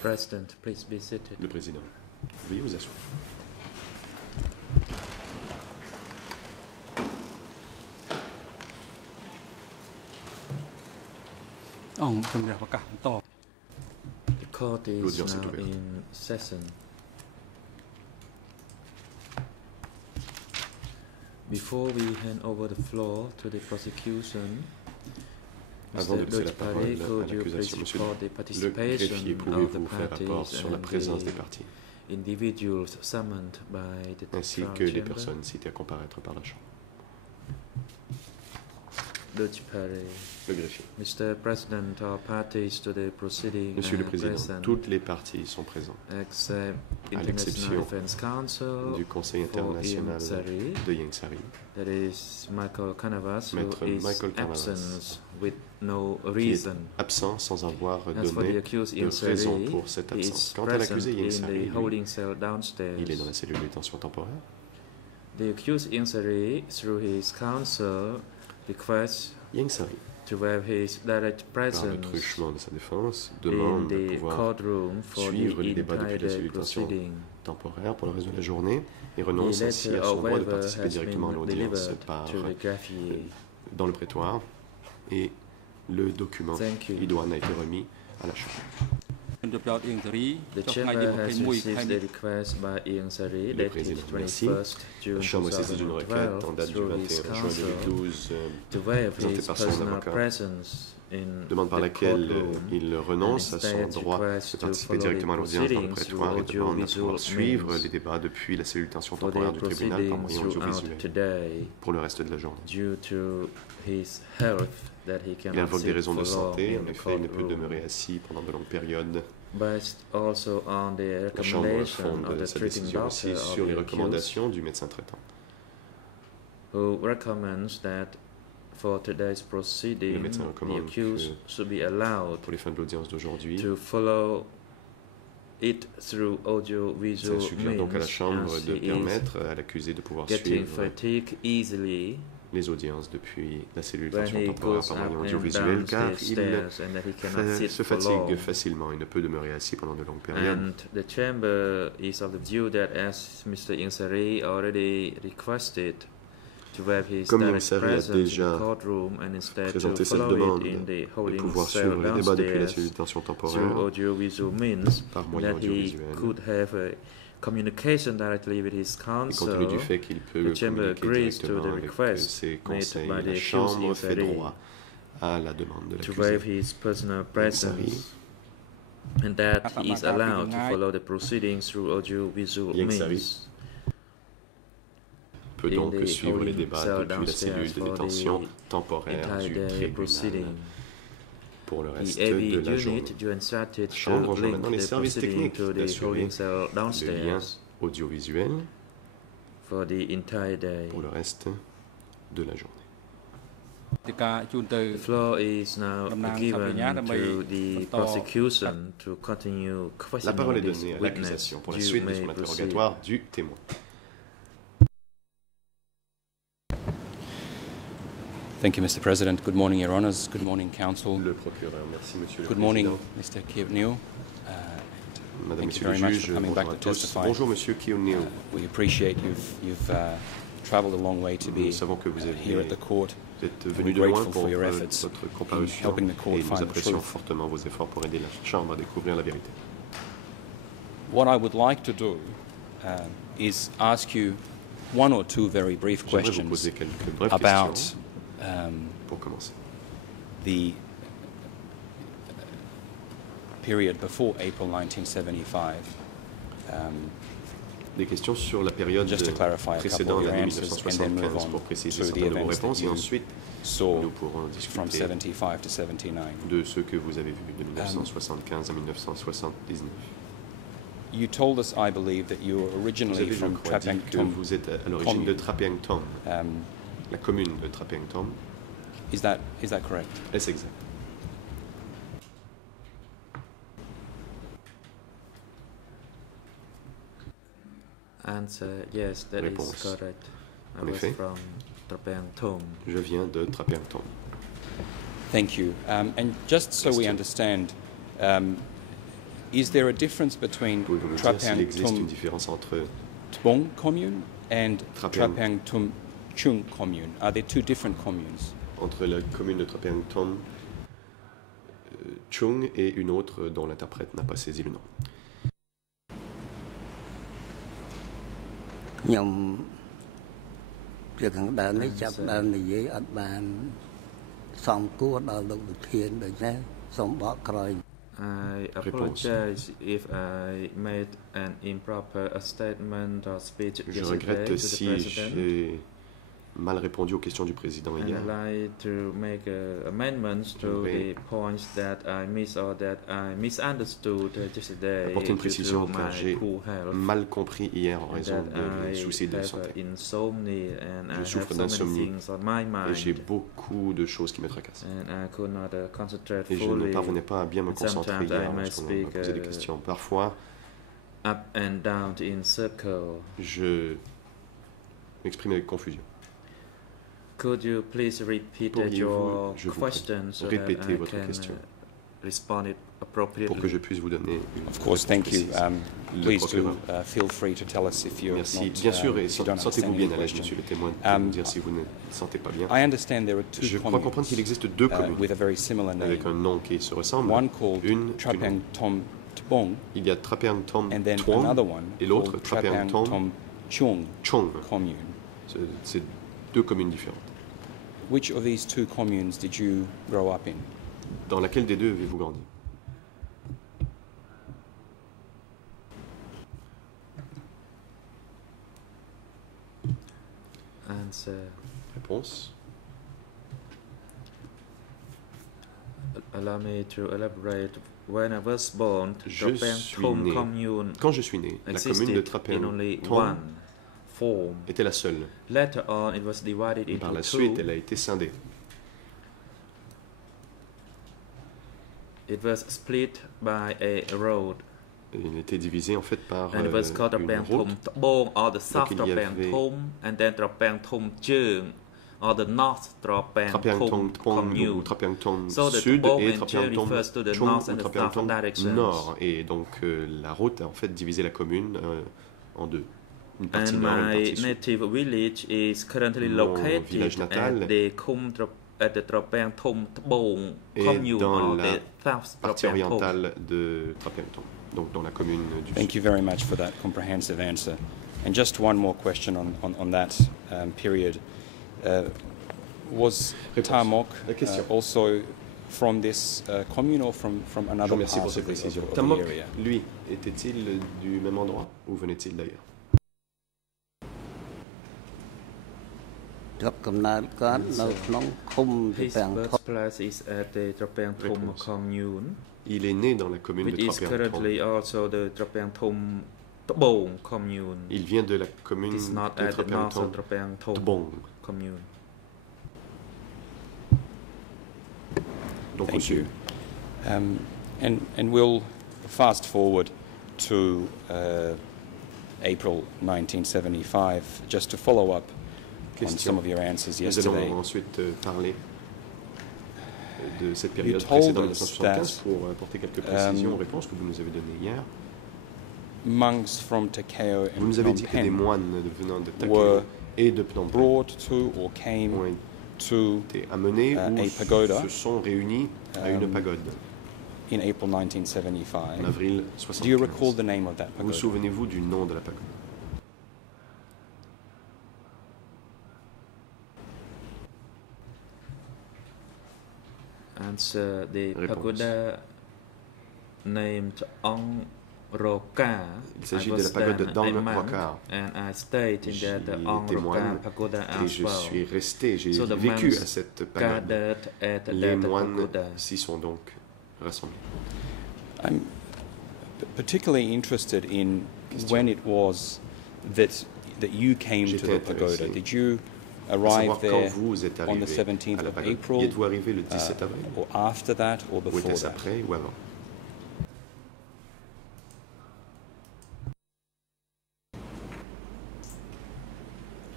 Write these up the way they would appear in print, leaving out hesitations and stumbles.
President, please be seated. Le président, veuillez vous asseoir. The court is L'audience est now ouverte. in session. Before we hand over the floor to the prosecution, Avant de Mr. laisser la parole Dutpare, à could you l'accusation, please monsieur report the le participation greffier, of the pouvez-vous faire rapport parties sur la and présence des the parties, individuals summoned by the ainsi trial que les chamber? personnes citées à comparaître par la Chambre? Dutpare, Le greffier. Mr. President, all parties to the proceeding Monsieur le are Président, present, toutes les parties sont présentes, except à International l'exception Defense Council du Conseil for international Ian Sari, de Yangsari, that is Michael Canavas, who Maître is Michael Canavas, absent with no qui est reason. absent sans avoir As for the donné accused de Ian raison Sari, pour cette he absence. is Quant à present l'accusé in Yangsari, the lui, holding cell downstairs. il est dans la cellule de détention temporaire. The accused Ian Sari, through his counsel, requests Yangsari, to have his direct par le presence truchement de sa défense, in demande de the pouvoir courtroom for suivre the les débats depuis la entire cellule de détention proceeding. temporaire pour le reste de la journée et The renonce ainsi letter à son of droit de waiver participer has directement à been l'audience delivered to the greffier. dans le prétoire et le document Thank you. idoine a été remis à la Chambre. The chamber has received the request by Ian Sari Le dated président, merci. 21st June La Chambre est saisie d'une requête en 2012 date du through his 21 juin counsel 2012 to waive présentée his par son personal avocat, presence in demande par the laquelle courtroom il renonce à son instead droit requests de to participer follow directement à the l'audience dans le proceedings prétoire et through demande de pouvoir audiovisual suivre means les débats depuis la cellule de détention for temporaire the du tribunal par proceedings moyen throughout audiovisuel today pour le reste de la journée. due to his health that he Il cannot invoque des sit raisons de for long santé, in en the effet, il ne peut courtroom. demeurer assis pendant de longues périodes. Based also on the La Chambre recommendation of fonde the sa treating décision doctor aussi of sur les the accused, recommandations du médecin traitant. who recommends that for today's Le proceeding, médecin the recommande accused que should be allowed pour les fins de l'audience d'aujourd'hui, to follow it through ça audio-visual suggère donc à la means, Chambre as de he is permettre à l'accusé de pouvoir getting suivre fatigued easily les audiences depuis la cellule de when détention he temporaire goes par up moyen and audiovisuel, down car the il stairs and that he cannot sit se for long. fatigue facilement et ne peut demeurer assis pendant de longues périodes. And the chamber is of the view that as Mr. Insari already requested to have his Comme direct Insari a presence in the déjà courtroom and instead to présenté cette follow demande it in the de holding pouvoir cell suivre les débats depuis la downstairs cellule de détention through temporaire audio-visual means, par moyen that he audiovisuel, could have a communication directly with his et compte counsel. tenu du fait qu'il peut The chamber communiquer agrees to directement the avec request ses made conseils, by the la accused Chambre fait Insari droit à la demande de to waive l'accusé. his personal Insari presence, and that he is allowed to follow the proceedings through audio-visual Yangsari means. peut in donc the suivre les holding débats cell depuis la cellule downstairs de for détention the temporaire entire du day tribunal proceeding. pour le reste The AV de la journée. unit you instructed La Chambre to rejoint link maintenant les the services proceeding techniques to the d'assurer holding cell le lien downstairs audiovisuel for the entire day. pour le reste de la journée. The floor is now given to the prosecution to continue La parole est questioning this donnée à witness. l'accusation pour la You suite de may son proceed. interrogatoire du témoin. Thank you, Mr. President. Good morning, Your Honours. Good morning, Counsel. Le procureur, merci Monsieur le Good morning, Président. Mr. Kievnew. Madame, thank you Monsieur le very much juge, for coming bonjour back à to tous. testify. Bonjour Monsieur Kievnew. We appreciate you've travelled a long way to be Nous savons que vous here at the court. êtes We're venu de loin grateful pour for your efforts votre in comparution helping the court et nous find the apprécions truth. fortement vos efforts pour aider la Chambre à découvrir la vérité. What I would like to do is ask you one or two very brief J'aimerais vous questions poser quelques brèves about questions pour commencer. the period before April 1975. Des questions sur la période Just to clarify a couple précédant of your l'année answers and then move 1975 on pour préciser to the certaines de vos events that réponses et you ensuite saw nous pourrons from discuter 75 to 79. de ce que vous avez vu de 1975 à 1979. You told us, I believe, that you were Vous originally avez, je from crois, dit que Trapangtom. vous êtes à l'origine de commune. Trapeangtom, la commune de Trapeangtom. Is that correct? Est-ce exact? Answer, yes, that is Réponse. correct. I En was effet. from Trapeangtom. Je viens de Trapeangtom. Thank you. And just so we Question. understand, is there a difference between Pouvez-vous me dire s'il Trapeang existe une Tum différence entre Tbong commune and Trapeang. Trapeang Tum Chung commune? Are there two different communes? la commune de Trapeang Tom Chung et une autre dont l'interprète n'a pas saisi le nom? ខ្ញុំជាខាងដើមនេះចាប់ដើមនិយាយអត់បានសំគួរដល់លោកវិធានដូច្នេះសូមបកក្រោយ I apologize if I made an improper statement or speech Je yesterday regrette to the si President. j'ai mal répondu aux questions du président And hier. I'd like to make amendments to the points that I missed or that I misunderstood yesterday Apporter une due précision to car my j'ai poor health. mal compris hier en And raison that de mes soucis de I have santé. insomnia and I Je have souffre so many d'insomnie things on my et j'ai mind. beaucoup de choses qui me tracassent. And I could not concentrate Et je ne fully. parvenais pas à bien me And concentrer sometimes I hier may lorsqu'on speak, m'a posé des questions. Parfois, Up and down in circle. je m'exprime avec confusion. Could you please repeat Pourriez-vous, your je vous question so that répéter I votre can question respond it appropriately? pour que je puisse vous donner une Of course, thank you. précise. Le Please do procureur. feel free to tell us if you're Merci. not, Bien sûr, et if you don't sentez-vous understand bien any à l'aise, question. monsieur le témoin, de nous dire si vous ne vous sentez pas bien. I understand there are two Je crois communes comprendre qu'il existe deux communes with a very similar name. avec un nom qui se ressemble. One called Une, Trapeang Tom Tbong, il y a Trapeang Tom and then Tuong another one et l'autre called Trapeang Trapeang Tom Tom Chung Chong. commune. C'est deux communes différentes. Which of these two communes did you grow up in? Dans laquelle des deux avez-vous grandi? Answer. Réponse. Allow me to elaborate. When I was born, Je Trapeang suis Thom né. commune Quand je suis né, la commune de existed in Trapeang only Tom one form. était la seule. Later on, it was divided Par into la two. suite, elle a été scindée. It was split by a road. Il était divisé en fait par And it was called une Trapeang route. Thom Tbong or the South il y Trapeang avait- Thom, and then Trapeang Thom Cheung or the North Trapeang Trapeang Thom Tong Tpong ou commune. Trapeang Tong So the Sud Tbong et and Trapeang Cheung Tong refers to the Chung north ou and the Trapeang south Tong directions. Nord. Et donc la route a en fait divisé la commune en deux. Une partie And nord et une my partie sud. native village is currently Mon located village natal at the Trapeang Thom Tbong est commune dans or la the South Partie Trapeang Thom. orientale de Trapeang Tong, donc dans la commune du Thank sud. you very much for that comprehensive answer. And just one more question on that period. Was Réponse. Tamok La question. also from this commune or from Je vous another remercie part pour cette of the, précision. of the Tamok, area? lui, était-il du même endroit ou venait-il d'ailleurs? ស្រុកកំណើតគាត់នៅក្នុងឃុំ His ទាំងធំ birthplace is at the Trapeang Thom Réponse. commune, Il est né dans la commune which de is Trapeang currently Tong. also the Trapeang Thom Tbong commune. Il vient de la commune It is not de at the Trapeang north of Tong Trapeang Thom Tbong, commune. donc au Thank you. sud. And we'll fast forward to April 1975, just to follow up on Question. some of your answers Nous yesterday. allons ensuite parler de cette You période told précédente us 1975 pour apporter quelques précisions aux réponses que vous nous avez données hier. Monks from Takeo Vous and nous avez Phnom dit que des Penh moines venant de were Takeo et de Phnom Penh brought to or came ont to été amenés a ou pagoda. se sont réunis à une pagode in April en 1975. avril Do you recall 1975. the name of that Vous vous pagoda? souvenez-vous du nom de la pagode? Answer. The Réponse. pagoda named Ong Roka. Il s'agit I de la was pagode de then Dong a monk, Roka. and I stayed in J'y that Ong étais Roka moine pagoda et as je well. suis resté, j'ai So the vécu monks à cette pagode. Gathered at Les that moines pagoda. s'y sont donc rassemblés. I'm particularly interested in when it was that you came to J'étais the pagoda. intéressé Did you À arrive savoir quand there vous êtes on arrivé the 17th à la of pagode. April, Y êtes-vous arrivé le 17 avril or after that, or ou before était-ce that? après ou avant?ៗ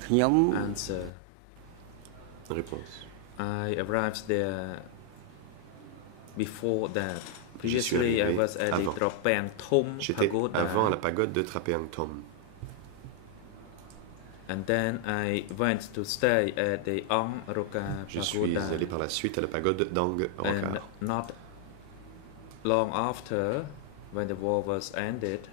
ខ្ញុំ Answer. Réponse. I arrived there before that, J'y suis Previously, I arrivé was at the avant. Tropang Thom J'étais avant à la Pagoda, pagode de Trapeang Thom. and then I went to stay at the Ong Roka Je suis Pagoda. allé par la suite à la pagode d'Ang And Rokar. not long after, when the war was ended,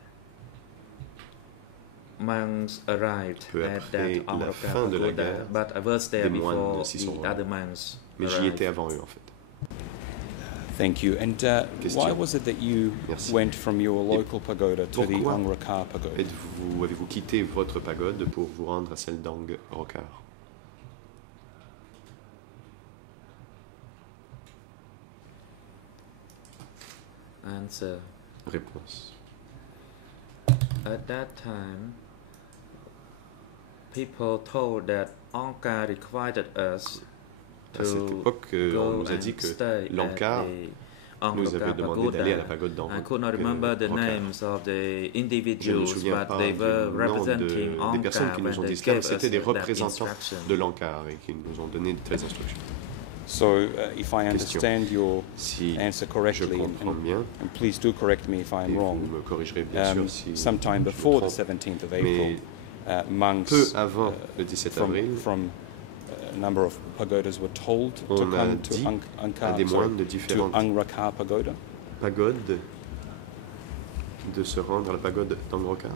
monks arrived Peu at après that Ong la Roka fin de la Pagoda, guerre, but I was there des moines before s'y sont the rendus. other monks Mais j'y arrived. étais avant eux en fait. Thank you. And Question. why was it that you Merci. went from your local pagoda to the pourquoi Angrakar pagoda? Avez-vous quitté votre pagode pour vous rendre à celle d'Ang Rokar? Answer. Réponse. At that time, people told that Angkar required us À cette to époque, on go nous a dit and que stay l'Ankar at the Ong nous Roka avait demandé d'aller à la Pagoda. pagode d'Ang I could not remember the Rokar. names of the Je ne me individuals, souviens but pas they du were nom representing des personnes Angkar qui when nous ont they dit cela, mais gave us c'était des that représentants instruction. de l'Ankar et qui nous ont donné de telles instructions. So, if I Question. understand your Si answer je correctly, comprends bien, and please do correct me if et I'm vous wrong, me corrigerez bien sûr si sometime je me before the trompe, 17th of mais April, monks peu avant le 17 from, avril, from a number of pagodas were told to on a come to dit à Angkar, des moines de to différentes Angrakar pagoda. pagodes de se rendre à la pagode d'Ang Rokar.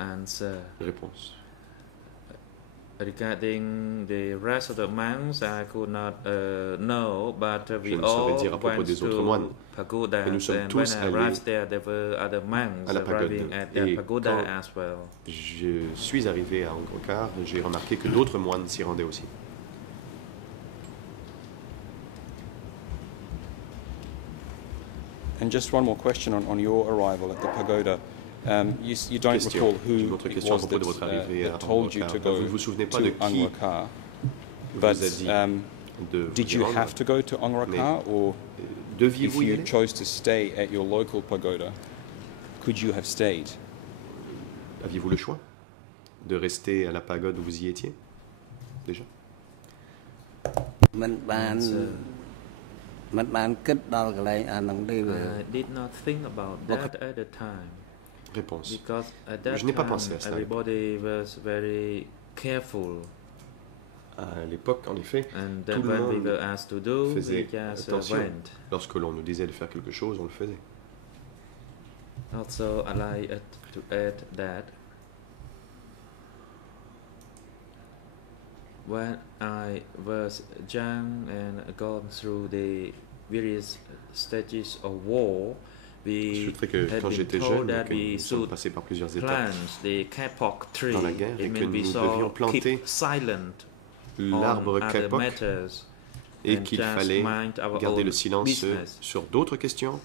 Answer. Réponse. Regarding the rest of the monks, I could not know, but Je we ne saurais all dire à propos went des autres moines. to pagodas, Mais nous sommes and when tous I allés arrived there, there were other monks à la pagode. arriving at Et that pagoda quand as well. Je suis arrivé à Ang Rokar, j'ai remarqué que d'autres moines s'y rendaient aussi. And just one more question on your arrival at the pagoda. You don't Question. recall who Une autre it question à was propos de votre arrivée à that told you Angrakar. to go Vous ne vous souvenez pas to de qui Angrakar, vous a but dit de vous did y you rendre? have to go to Angrakar, or if Deviez-vous y you aller? chose to stay at your local pagoda, could you have stayed? Aviez-vous le choix de rester à la pagode où vous y étiez déjà? មិនបានមិនបានគិតដល់កន្លែងអាហ្នឹងទេវា I did not think about that at the time, Réponse. because at that Je n'ai pas time pensé à cela. everybody was very careful, À l'époque, en effet, and Tout then le when we monde were asked to do, we faisait just attention. went. Lorsque l'on nous disait de faire quelque chose, on le faisait. Also, I like to add that when I was young and gone through the various stages of war, Je we souhaiterais que had quand been j'étais told jeune, that que we nous sommes should passés par plusieurs étapes, plant the kapok tree. dans la guerre et It que means we nous saw devions planter keep silent l'arbre on other kapok matters et and qu'il just fallait mind our garder own le silence business. sur d'autres questions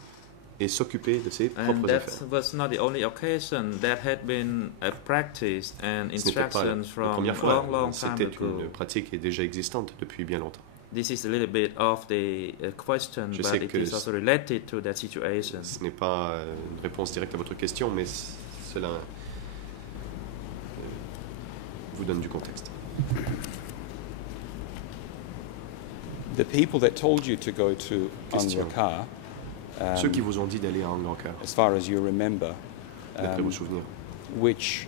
et s'occuper de ses And propres that affaires. was not the only occasion. That had been a practice and Ce n'était pas instructions la from première a fois, long, long time c'était ago. une pratique déjà existante depuis bien longtemps. This is a little bit of the question, Je but sais it que is also related to that situation. Ce n'est pas une réponse directe à votre question, mais cela vous donne du contexte. The people that told you to go to Question. Angrakar, Ceux qui vous ont dit d'aller à Ang Rokar, as far as you remember, d'après vos souvenirs, which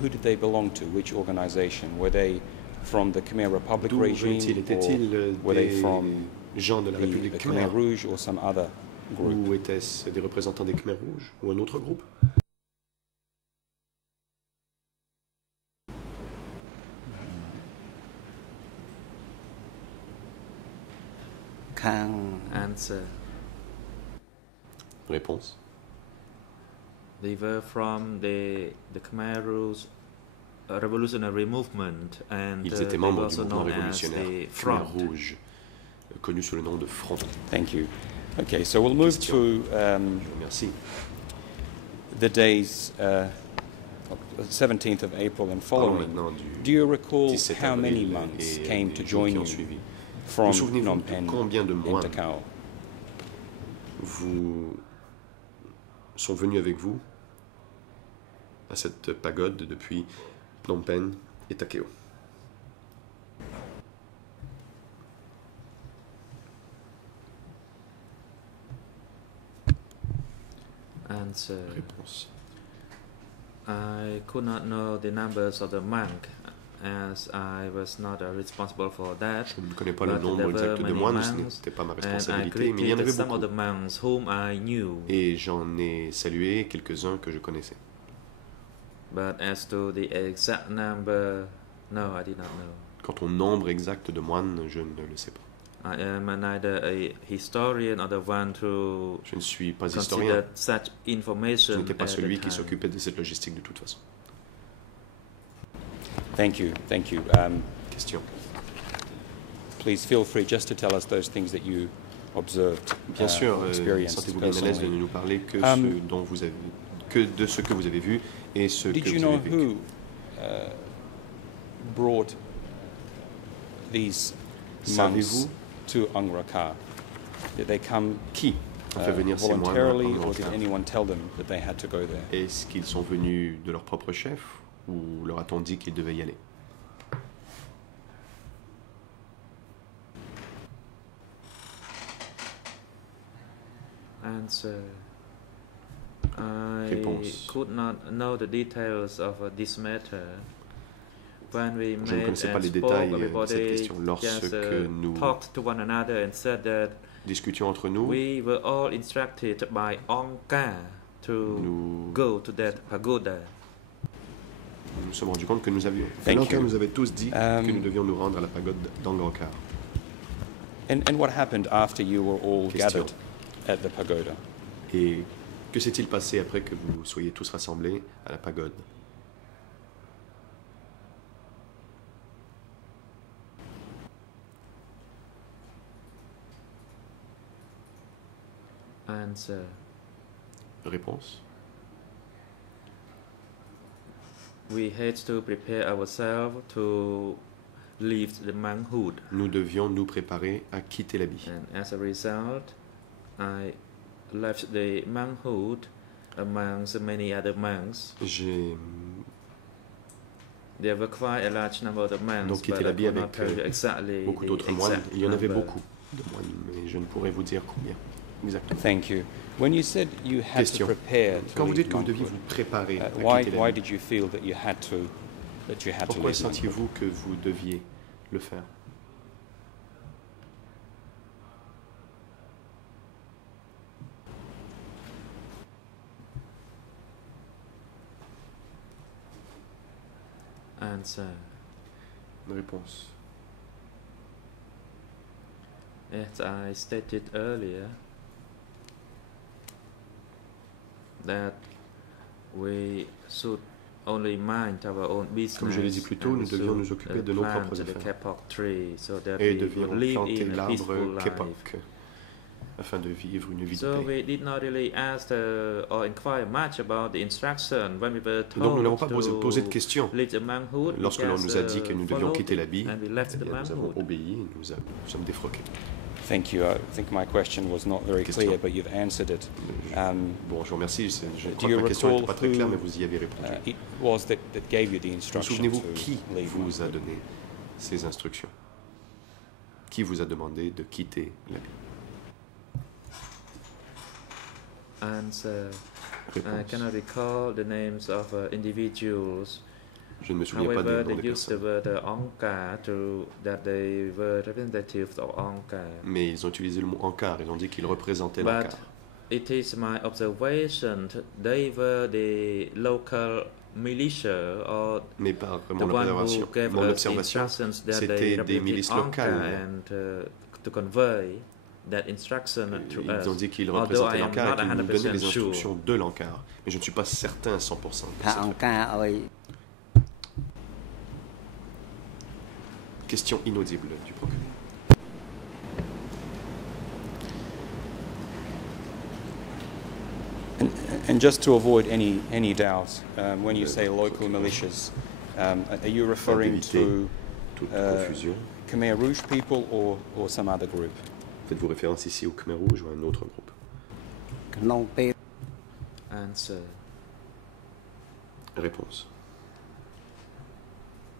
who did they belong to? Which organization? Were they from the Khmer Republic d'où regime, venaient-ils? Étaient-ils or were they des from gens de la République the Khmer Khmer Rouge or some other group? ou étaient-ce des représentants des Khmer Rouges ou un autre groupe? Answer. Réponse. They were from the Khmer Rouge revolutionary movement, and Ils they étaient were membres du also mouvement known as révolutionnaire the Khmer Front. Rouge, connu sous le nom de Front. Thank you. Okay, so we'll move Question. to Je vous remercie. the days 17th of April and Parlons following. maintenant Do du you recall 17 how many avril monks et came des to jours join qui ont you suivi. from Vous souvenez-vous Phnom de Penh combien de and moines Takao? vous sont venus avec vous à cette pagode depuis Phnom Penh et Takeo? Answer. Réponse. I could not know the numbers of the monk, as I was not responsible for that. Je ne connais pas le But nombre there were exact de many moines, ce monks, n'était pas ma And I responsabilité, mais il y en avait greeted some of beaucoup. the monks whom I knew. Et j'en ai salué quelques-uns que je connaissais. But as to the exact number, no, I did not know. Quant au nombre exact de moines, je ne le sais pas. I am neither a historian or the one to Je ne suis pas historien. consider such Je information n'étais pas at the celui qui time. s'occupait de cette logistique de toute façon. Thank you, thank you. Question. Please feel free just to tell us those things that you observed, Bien sûr, experienced sentez-vous bien à l'aise de ne personally. nous parler que, de ce que vous avez vu et ce Did que you vous know avez vécu. who brought these monks Savez-vous to Angkor? Did they come qui a fait venir ces moines voluntarily, en or did Angkor? anyone tell them that they had to go there? Est-ce qu'ils sont venus de leur propre chef ou leur a-t-on dit qu'ils devaient y aller? Answer. I Réponse. could not know the details of this matter. When we Je ne met connaissais pas and les spoke, détails de cette everybody question. Lorsque just nous talked to one another and said that discutions entre nous, we were all instructed by Angkar to nous go to that pagoda. nous sommes rendus compte que nous avions. Thank L'Angkar you. nous avait tous dit que nous devions nous rendre à la pagode d'Angkor. And what happened after you were all Question. gathered at the pagoda? Et que s'est-il passé après que vous soyez tous rassemblés à la pagode? Answer. Réponse. We had to prepare ourselves to leave the monkhood, Nous devions nous préparer à quitter l'habit. and as a result, I left the monkhood amongst many other monks. J'ai There were quite a large number of the monks, donc quitté but I l'habit could not avec tell you exactly beaucoup the d'autres moines. exact Il y en avait number. beaucoup de moines, mais je ne pourrais vous dire combien exactement. Thank you. When you said you had Question. to prepare to Quand vous leave dites que vous deviez monkhood, vous préparer à why quitter why l'habit, did you feel that you had to pourquoi leave monkhood? sentiez-vous que vous deviez le faire? Answer. Réponse. As I stated earlier, that we should only mind our own business. Comme je l'ai dit plus tôt, and nous devions nous should, occuper de nos plant propres the affaires. kapok tree so that Et we devions would live planter in a peaceful l'arbre life. Kepok afin de vivre une vie So de paix. we did not really ask or inquire much about the instruction when we were Donc nous n'avons told pas posé de to questions. leave the monkhood. Lorsque l'on nous a dit que nous devions quitter l'habit, and we left eh the bien, nous avons monkhood. obéi et nous sommes défroqués. Thank you. I think my question was not very Question. clear, but you've answered it. Bon, je vous remercie. Je do crois you que ma question n'était recall pas très claire, who, mais vous y avez répondu. It was that gave you the Vous instruction souvenez-vous to qui leave vous a monkhood? donné ces instructions? Qui vous a demandé de quitter l'habit? Answer. I Réponse. cannot recall the names of individuals. Je ne me souviens pas However, des noms they des used the personnes. word Angkar to that they were representatives of Angkar. Mais ils ont utilisé le mot Angkar. Ils ont dit qu'ils représentaient But l'Angkar. it is my observation they were the local militia or Mais par the mon one who observation, gave mon us observation, instructions that c'était they des represented milices Angkar locales. and to convey that instruction to Ils ont us. dit qu'ils Although I représentaient am l'Angkar not et qu'ils nous donnaient 100% les sure. instructions de l'Angkar. Mais je ne suis pas certain à 100% de ថា cette អង្គការឲ្យ question inaudible du procureur. And just to avoid any doubt, when you say local militias, are you referring to Toute Uh, confusion. Khmer Rouge people or some other group? Faites-vous référence ici au Khmer Rouge ou à un autre groupe? ក្នុងពេល Answer. Réponse.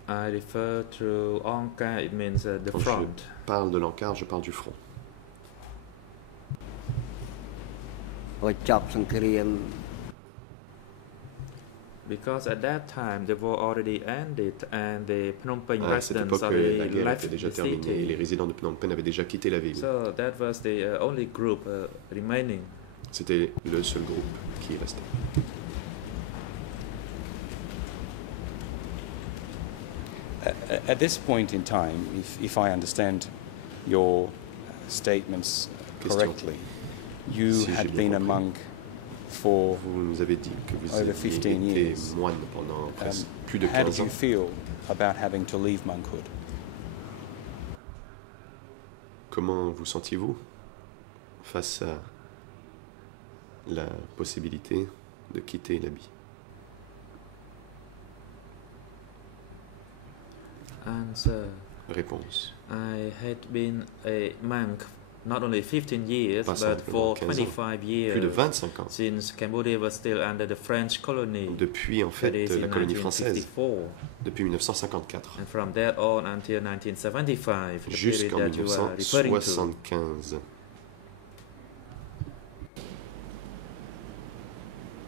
I refer to Angkar, it means the Quand front. je parle de l'Angkar, je parle du front. ឲ្យចប់សង្គ្រាម Because at that time the war already ended and the Phnom Penh À cette residents époque, la already guerre left était déjà the terminée et les city. résidents de Phnom Penh avaient déjà quitté la ville. So that was the only group remaining. C'était le seul groupe qui restait. At this point in time, if I understand your statements correctly, you Si j'ai had bien been a compris. monk for Vous nous avez dit que vous Over aviez 15 été years. moine pendant presque plus de how 15 did you ans. feel about having to leave monkhood? Comment vous sentiez-vous face à la possibilité de quitter l'habit? Answer. Réponse. I had been a monk not only 15 years Pas but for simplement 15 ans, 25 plus years de 25 ans. since Cambodia was still under the French colony. Depuis en That fait is la in colonie française, 1954. depuis 1954 And from that on until 1975, the period jusqu'en that you are referring to. 1975.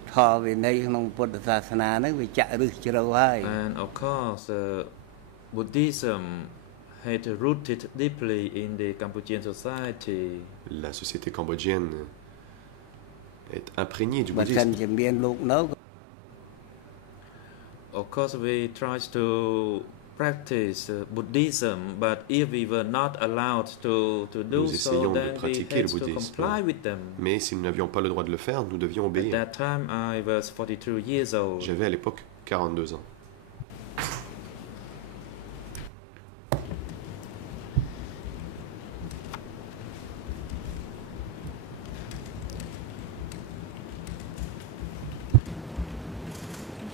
ផលវិន័យក្នុងពុទ្ធសាសនាហ្នឹងវាចាក់ឫសជ្រៅហើយ And of course, Buddhism had rooted deeply in the Cambodian society. La société cambodgienne est imprégnée du បើមិន bouddhisme. ជាមានលោកនៅ Of course, we tried to practice Buddhism, but if we were not allowed to do Nous so, essayons de then we pratiquer had le to bouddhisme. comply with them. Mais si nous n'avions pas le droit de le faire, nous devions At obéir. that time, I was 42 years old. J'avais à l'époque 42 ans.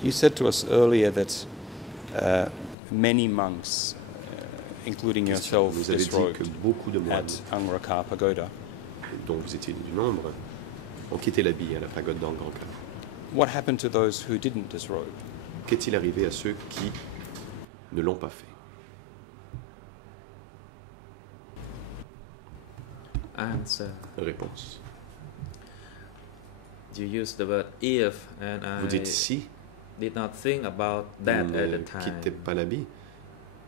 You said to us earlier that many monks, including yourself, Vous avez dit que disrobed beaucoup de moines, at Angkor Pagoda. dont vous étiez du nombre, ont quitté l'habit à la pagode d'Angkor. What happened to those who didn't disrobe? Qu'est-il arrivé à ceux qui ne l'ont pas fait? Answer. Réponse. You use the word if, and Vous I dites si, did not think about that vous at ne the time. quittez pas l'habit,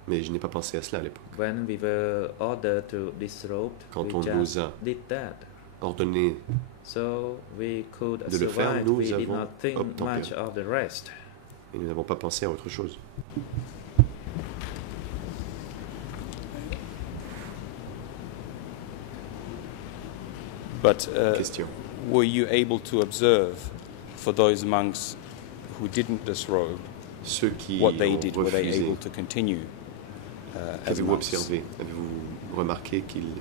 mais je n'ai pas pensé à cela à l'époque. When we were ordered to disrobe, Quand we on nous just a did that. Ordonné So we could de le faire, survive. nous We did avons not think obtempéré. much of the rest. et nous n'avons pas pensé à autre chose. But Question. were you able to observe for those monks who didn't disrobe Ceux qui what they ont did? Were they refusé, able to continue as avez-vous monks? observé, avez-vous remarqué qu'ils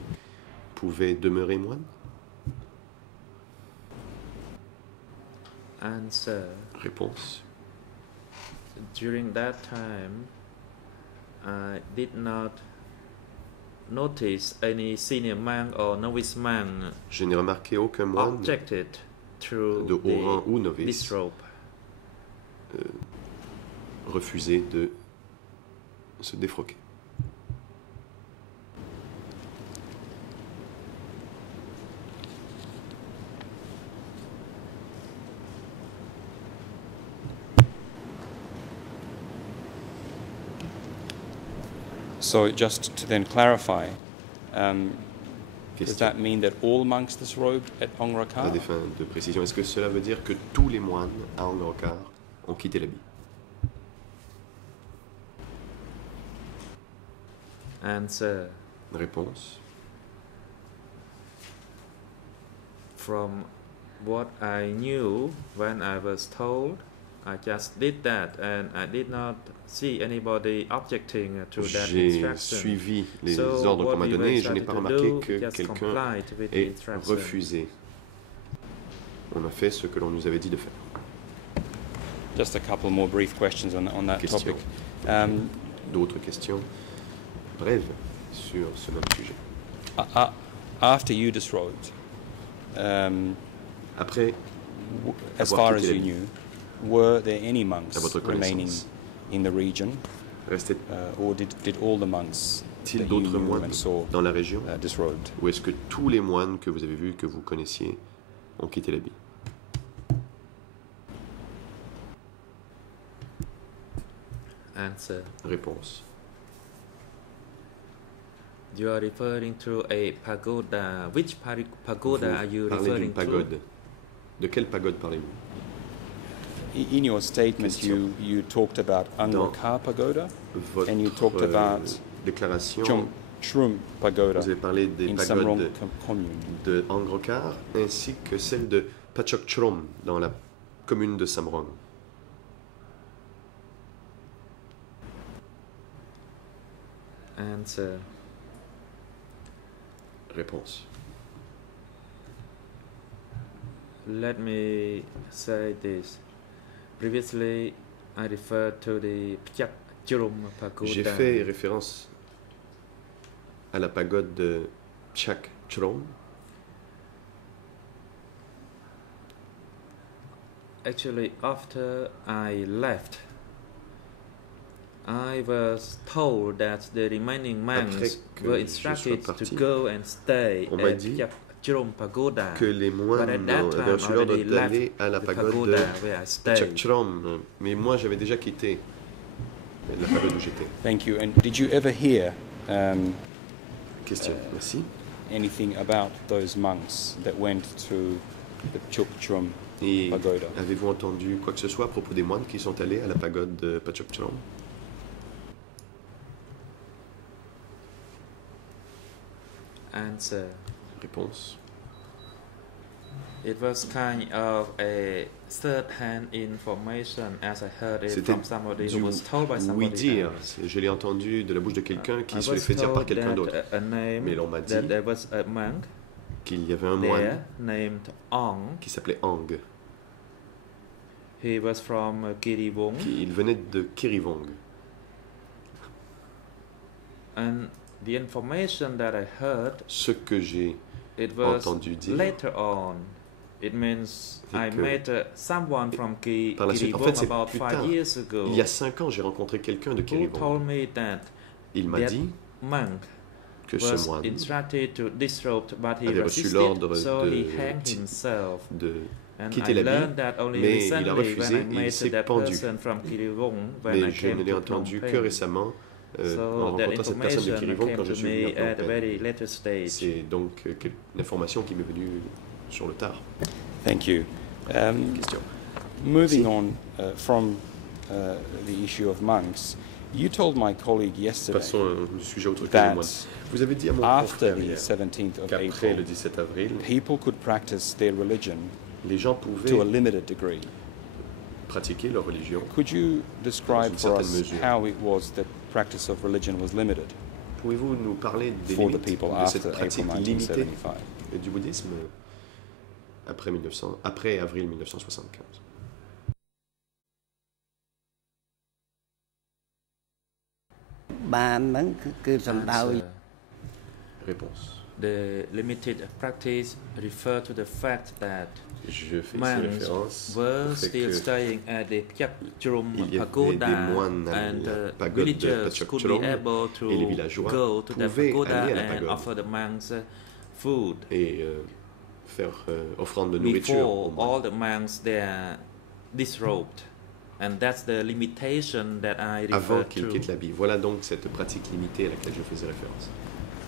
pouvaient demeurer moines? Answer. Réponse. During that time, I did not notice any senior monk or novice monk Je n'ai remarqué aucun moine objected through de haut rang ou the novice disrobe. refuser de se défroquer. So just to then clarify, does Question. that mean that all monks disrobed at À Angkor? des fins de précision, est-ce que cela veut dire que tous les moines à Angkor ont quitté l'habit? Answer. Réponse. From what I knew when I was told, I just did that and I did not see anybody objecting to that J'ai instruction. suivi les So ordres qu'on what m'a we were donnés et je n'ai started pas to remarqué do, que just quelqu'un complied with the ait instruction. refusé. On a fait ce que l'on nous avait dit de faire. Just a couple more brief questions on that Question. topic. D'autres questions brèves sur ce même sujet. After you disrobed, Après, as avoir far quitté as you l'habit. knew, were there any monks À votre remaining connaissance. in the region, restait-il or did all the monks that you d'autres knew moines and saw dans la région? disrobed? Ou est-ce que tous les moines que vous avez vus, que vous connaissiez, ont quitté l'habit? Answer. Réponse. You are referring to a pagoda. Which pagoda are you Vous parlez d'une referring pagode. to? De quelle pagode parlez-vous? In your statement, Question. you talked about Angkor Pagoda, Votre and you talked about déclaration, Chum Pagoda vous avez parlé des in Samrong pagodes commune. de Angkor ainsi que celle de Pachokchrom dans la commune de Samrong. Answer. Réponse. Let me say this. Previously, I referred to the Pyak Chrum Pagoda. J'ai fait référence à la pagode de Chak Chrom. Actually, after I left, I was told that the remaining monks que were je instructed sois to parti, go and stay on m'a at dit Pyak Chrum Pagoda. Que les But moines at that avaient time, reçu I l'ordre already d'aller left à la the pagode de pagoda where I stayed. Chakchrom. Mais moi, j'avais déjà quitté la pagode où j'étais. Thank you. And did you ever hear Question. Merci. anything about those monks that went to the Chukchrum Et Pagoda? avez-vous entendu quoi que ce soit à propos des moines qui sont allés à la pagode de Pachokchrom? Answer. Réponse. It was kind of a third-hand information as I heard it C'était from somebody du who was told by somebody oui-dire. else. Je l'ai entendu de la bouche de quelqu'un I qui se l'est was fait dire par told quelqu'un that d'autre. a name Mais l'on m'a dit that there was a monk qu'il y avait un there moine named Ong. qui s'appelait Ang. He was from Kiribong, Il venait de Kirivong. and the information that I heard, Ce que j'ai it was entendu dire, later on. It means c'est I que met someone from par la suite, en Kiribong fait, c'est about plus 5 tard. years ago Il y a 5 ans, j'ai rencontré quelqu'un de who Kirivong. told me that Il m'a that dit monk que was ce moine instructed to disrobe, but he avait reçu resisted, l'ordre so he de- hanged himself. de And quitter I l'habit, learned that only mais il a recently refusé when et I il met s'est that pendu. person from Kiribong when Mais I je came ne l'ai to entendu Phnom que Penh. récemment en So that rencontrant cette personne de information Kirivong came quand je to suis venu me à Phnom at a Penh. very later stage. C'est donc une information qui m'est venue sur le tard. Thank you. Question. Moving Si. on from the issue of monks, you told my colleague yesterday Passons au sujet autre que les moines. that Vous avez dit à mon after confrère the hier 17th of qu'après le April, 17 avril, people could practice their religion les gens to a pouvaient limited degree. pratiquer leur religion. Could you describe une for certaine us mesure. how it was that practice of religion was limited Pouvez-vous nous parler des for the limites people de cette after April pratique limitée 1975? du bouddhisme après avril 1975? Banហ្នឹងគឺសំដៅ Answer. Réponse. The limited practice refer to the fact that Je fais ici monks référence were au fait still que staying at the Pyak Chrum il y avait Pagoda, des moines à and la pagode de villagers Pachok could Chrom be able et les to villageois go to the pouvaient pagoda aller à la and pagode offer the monks food. et faire offrande de nourriture aux Before all moines. the monks they are disrobed, and that's the limitation that I Avant refer qu'ils to. quittent l'habit. Voilà donc cette pratique limitée à laquelle je faisais référence.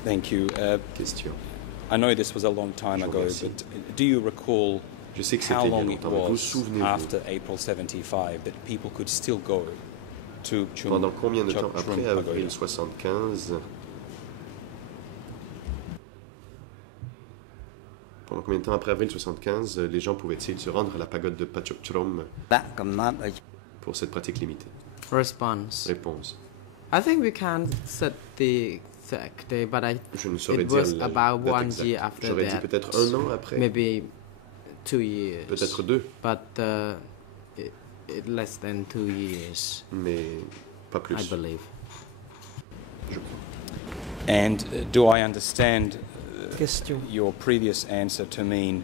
Thank you. Question. I know this was a long time Je vous ago, remercie. but do you recall Je sais que how c'était il y a long it longtemps, mais vous was souvenez-vous after April 75 that people could still go to Chum pendant combien de temps Chuk Chrum après Pagoda? avril 75 Pendant combien de temps après avril 75 les gens pouvaient-ils se rendre à la pagode de Pachokchrom ដាក់កំណត់ឲ្យ pour cette pratique limitée? Response. Réponse. I think we can't set the exact day, but Je ne saurais it dire was la about date 1 exacte. year after J'aurais dit that. peut-être 1 an après, Maybe 2 years. peut-être 2, But it less than 2 years, mais pas plus. I believe. Je crois. And do I understand Question. your previous answer to mean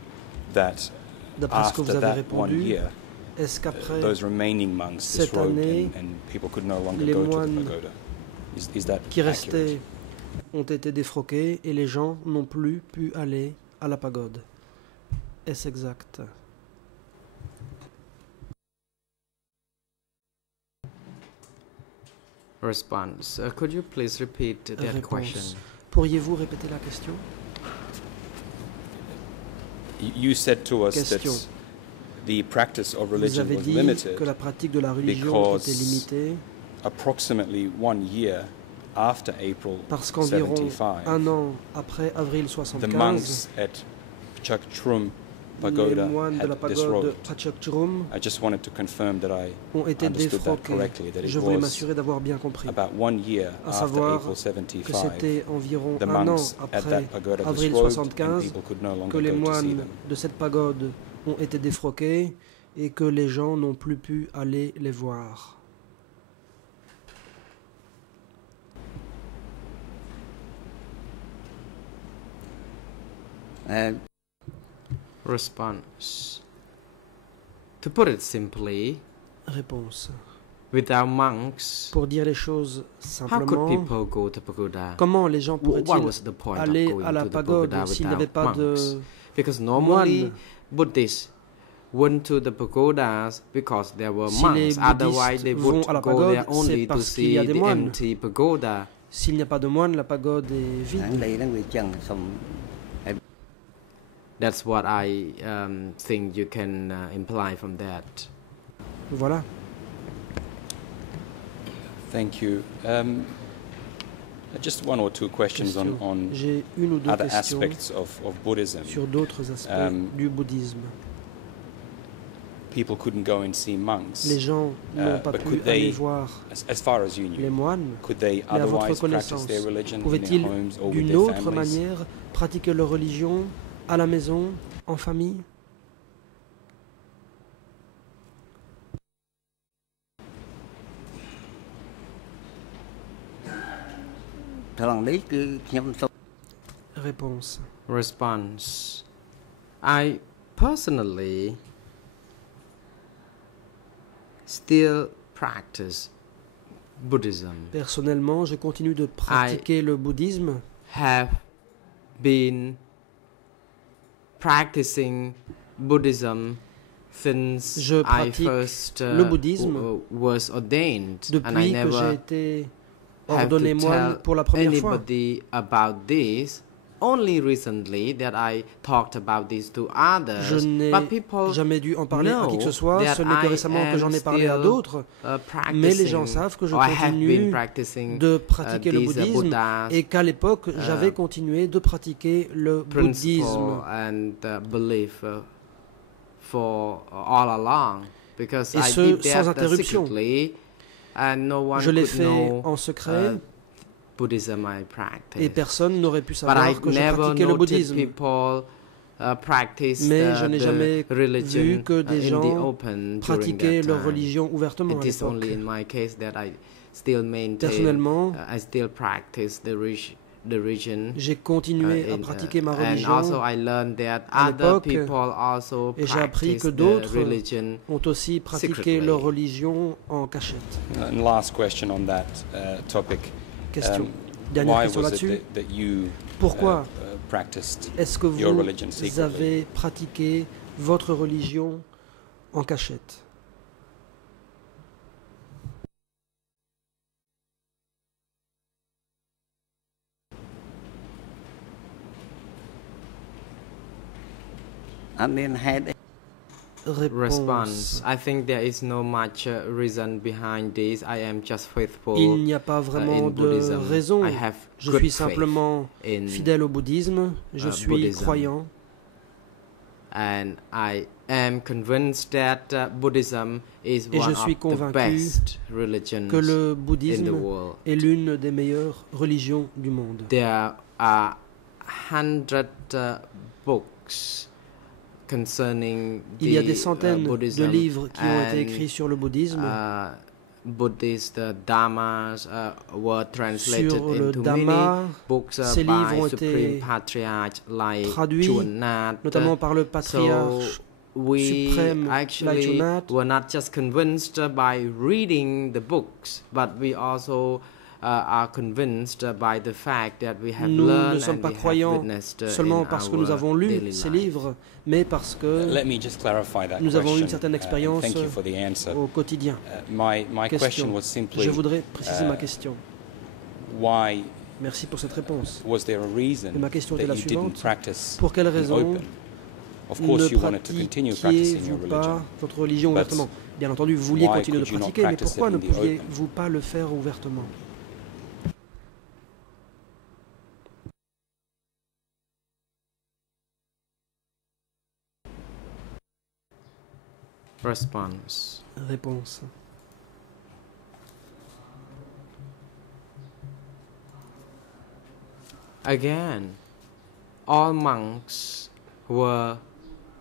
that D'après ce que after vous avez that one répondu, year, est-ce qu'après those remaining monks cette disrobed année, and people could no longer les go to the moines pagoda? Is that qui accurate? restaient ont été défroqués et les gens n'ont plus pu aller à la pagode? Est-ce exact? Response. Could you please repeat that question? Réponse. Pourriez-vous répéter la question? You said to us Question. that the practice of Vous religion avez was dit limited que la pratique de la religion because était limitée approximately 1 year after April parce qu'environ 75, un an après avril the 75, monks at Chakchrum les Pagoda moines de la had this pagode road. Pachakchrum I just wanted to confirm that I ont été understood that défroqués. correctly, that it Je voulais was m'assurer d'avoir bien compris. about 1 year À after savoir April que 75, c'était environ the un an monks at après that pagoda avril disrobed and 75 people could no que longer les go to see moines them. de cette pagode ont été défroqués et que les gens n'ont plus pu aller les voir. Response. To put it simply, Réponse. without monks, Pour dire les choses how could simplement, people go to pagoda? comment les gens What pourraient-ils was the point of aller going à la to the pagode pagoda s'il n'y avait without pas monks? de Because normally moines? Buddhists went to the pagodas because there were Si les monks. Otherwise, they bouddhistes would vont à la go there pagode, c'est only to parce qu'il y see a des the moines. empty pagoda. S'il n'y a pas de moines, la pagode est vide. អាងលេហ្នឹងវាចឹងសុំ That's what I think you can imply from that. Voilà. Thank you. Just one or two questions Question. on J'ai une ou deux other questions aspects of Buddhism. sur d'autres aspects du bouddhisme. People couldn't go and see monks. Les gens n'ont pas but pu could aller they, voir as far as you les knew, moines. could they Mais à votre otherwise practice connaissance, their religion in pouvaient-ils their homes or with d'une their autre families? manière pratiquer leur religion à la maison, en famille?ត្រង់នេះគឺខ្ញុំសូម Réponse. Response. I personally still practice Buddhism. Personnellement, je continue de pratiquer le bouddhisme. Have been practicing Buddhism since Je I pratique first le bouddhisme was ordained, and I Depuis que j'ai never été have ordonné to moine tell pour la première fois. anybody about this. Only recently that I talked about this to others, Je n'ai but people jamais dû en parler à qui que ce soit. Ce n'est que récemment que j'en ai parlé à d'autres. Mais les gens savent que je continue de pratiquer le bouddhisme et qu'à l'époque, j'avais continué de pratiquer le bouddhisme. And belief for all along, because Et I ce, did sans that interruption. secretly, and no one Je l'ai could fait know en secret Buddhism I practice. et personne n'aurait pu But savoir I que je never pratiquais le noted bouddhisme. people practice Mais je n'ai jamais the religion vu que des in the gens open during pratiquaient that leur time. religion ouvertement à It is l'époque. only in my case that I still maintain. Personnellement, I still practice the religion. j'ai continué à in, pratiquer ma and religion. also I learned that à other l'époque, people also et j'ai appris practice que the d'autres religion. ont aussi pratiqué secretly. leur religion en cachette. And last question on that topic. Question. Dernière Why question was là-dessus. it that you Pourquoi practiced est-ce que your vous religion secretly? avez pratiqué votre religion en cachette? Response. Réponse. I think there is no much reason behind this. I am just faithful. Il n'y a pas vraiment in de Buddhism. raison. I have Je good suis faith simplement in fidèle au bouddhisme. Je suis Buddhism. croyant. And I am convinced that Buddhism is Et one je suis of the convaincu best religions Que le in the bouddhisme world. est l'une des meilleures religions du monde. There are 100 books concerning Il y a des the centaines de Buddhism livres qui ont été and, écrits sur le bouddhisme, Buddhist dhammas were translated sur le into many Dhamma. books Ces livres by ont Supreme été Patriarch like traduits, Chunnat. notamment par le patriarche We suprême actually Laichunat. were not just convinced by reading the books, but we also are convinced by the fact that we have Nous ne learned sommes and pas we have croyants witnessed seulement in parce que nous our avons lu daily ces life. livres, mais parce que Let me just clarify that nous avons question, une certaine and expérience thank you for the answer. au quotidien. My question was Je simply voudrais préciser ma question. why Merci pour cette réponse. was there a reason Et ma question était that la you didn't suivante. practice Pour quelle in raison open? Of course, you wanted to continue ne practicing your pratiquiez-vous religion. pas votre religion But ouvertement? Bien entendu, vous vouliez why continuer de could you not pratiquer, mais practice pourquoi it ne in the open? pouviez-vous pas le faire ouvertement? Response. Réponse. Again, all monks were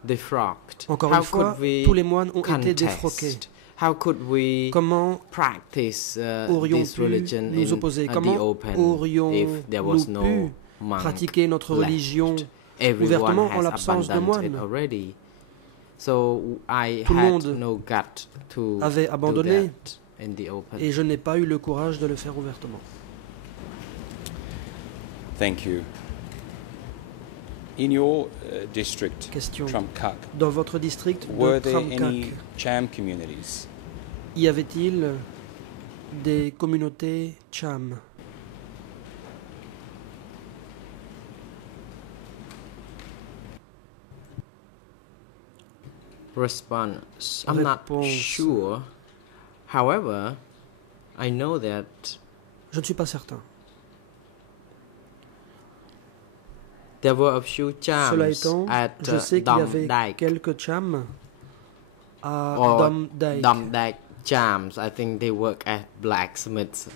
defrocked. Encore How une fois, could we tous les moines ont été contest? défroqués. How could we Comment practice this aurions- nous religion nous in opposer? the Comment open if aurions-nous there was pu no monk pratiquer notre left? religion Everyone ouvertement en has l'absence de abandoned it moines? already. So I Tout le had monde no gut to avait do abandonné that in the open. et je n'ai pas eu le courage de le faire ouvertement. Thank you. In your district, Question. Tramkak, Dans votre district de were there Tramkak, any Cham communities? y avait-il des communautés Cham? Response. I'm not Réponse. sure. However, I know that Je ne suis pas certain. there were a few Cela chams étant, at je sais qu'il y avait Domdijk quelques Cham à or Domdijk. Domdijk chams. I think they work at blacksmiths.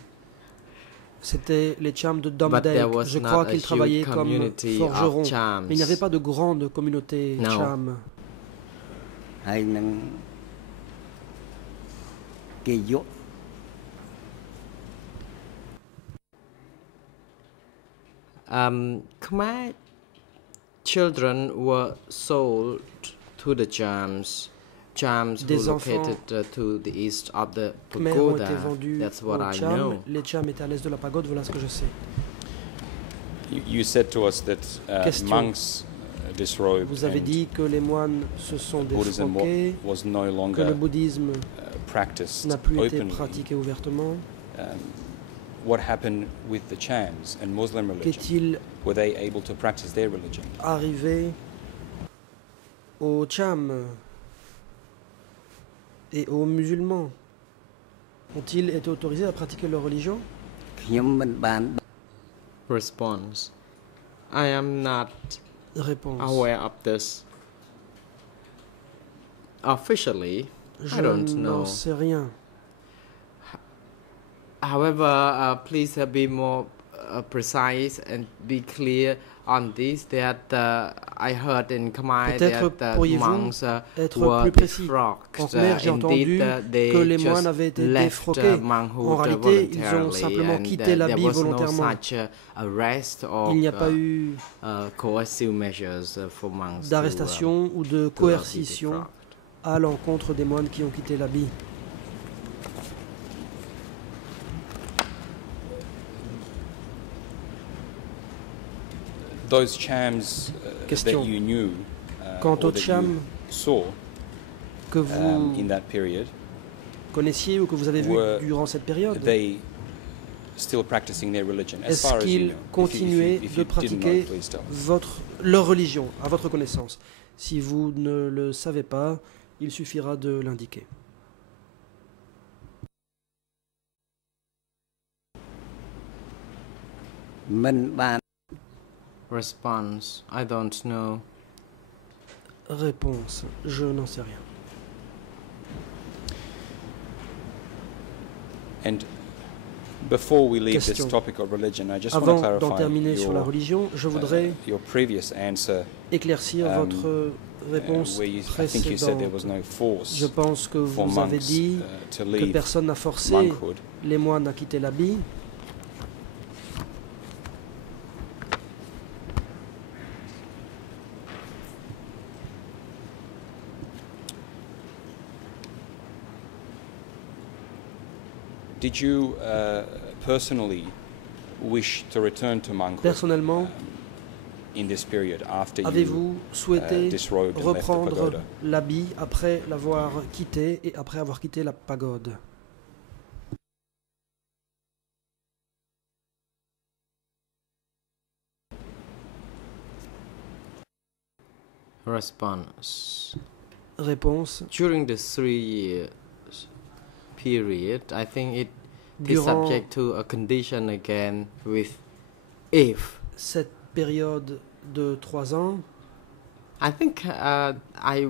C'était les Cham de But there Domdijk. was Je not crois a qu'ils huge travaillaient comme community forgerons. of chams. Mais il n'y avait pas de grande communauté No. Cham. ហើយនឹងគេយក Khmer children were sold to the chams. Chams who Des enfants located to the east of the Khmer ont pagoda. été vendus That's what aux I Cham. know. Les Cham étaient à l'est de la pagode, voilà ce que je sais. You said to us that Question. monks disrobed Vous avez and dit que les moines se sont Buddhism défroqués, was no que le longer bouddhisme practiced n'a plus été openly. pratiqué ouvertement. What happened with the Chams and Muslim religion? Qu'est-il Were they able to practice their religion? arrivé aux Cham et aux musulmans? Ont-ils été autorisés à pratiquer leur religion? ខ្ញុំមិនបាន Response. I am not Réponse. aware of this. Officially, Je I don't know. n'en sais rien. However, please be more precise and be clear on this. That I heard in Khmer Peut-être that pourriez-vous monks être were plus précis. defrocked. En Khmer, j'ai entendu they que les just moines avaient été left défroqués. monkhood En réalité, ils ont voluntarily, simplement and quitté there l'habit was volontairement. No such arrest or Il n'y a pas eu coercive measures for monks d'arrestation ou de to be coercition defrocked. à l'encontre des moines qui ont quitté l'habit. Those Chams that Question. you knew Quant or aux that Cham you saw que vous in that period, connaissiez ou que vous avez vus were durant cette période, they still practicing their religion? As est-ce far as you qu'ils know. continuaient If de you didn't know, pratiquer please tell me. leur religion, à votre connaissance? Si vous ne le savez pas, il suffira de l'indiquer.មិនបាន Response. I don't know. Réponse. Je n'en sais rien. And before we leave Question. this topic of religion, I just want to Avant d'en clarify terminer sur la your, religion, je voudrais your previous answer, éclaircir votre réponse where I think you said there précédente. was no force Je pense que for vous avez monks dit to que leave personne n'a forcé monkhood. les moines à quitter l'habit. Did you personally wish to return to Mangkhut? Personnellement, in this period after avez-vous souhaité disrobed and left the reprendre pagoda? l'habit après l'avoir quitté et après avoir quitté la pagode? Response. Réponse. During the 3 years period, I think it is subject to a condition again with if. Cette période de 3 ans, I think I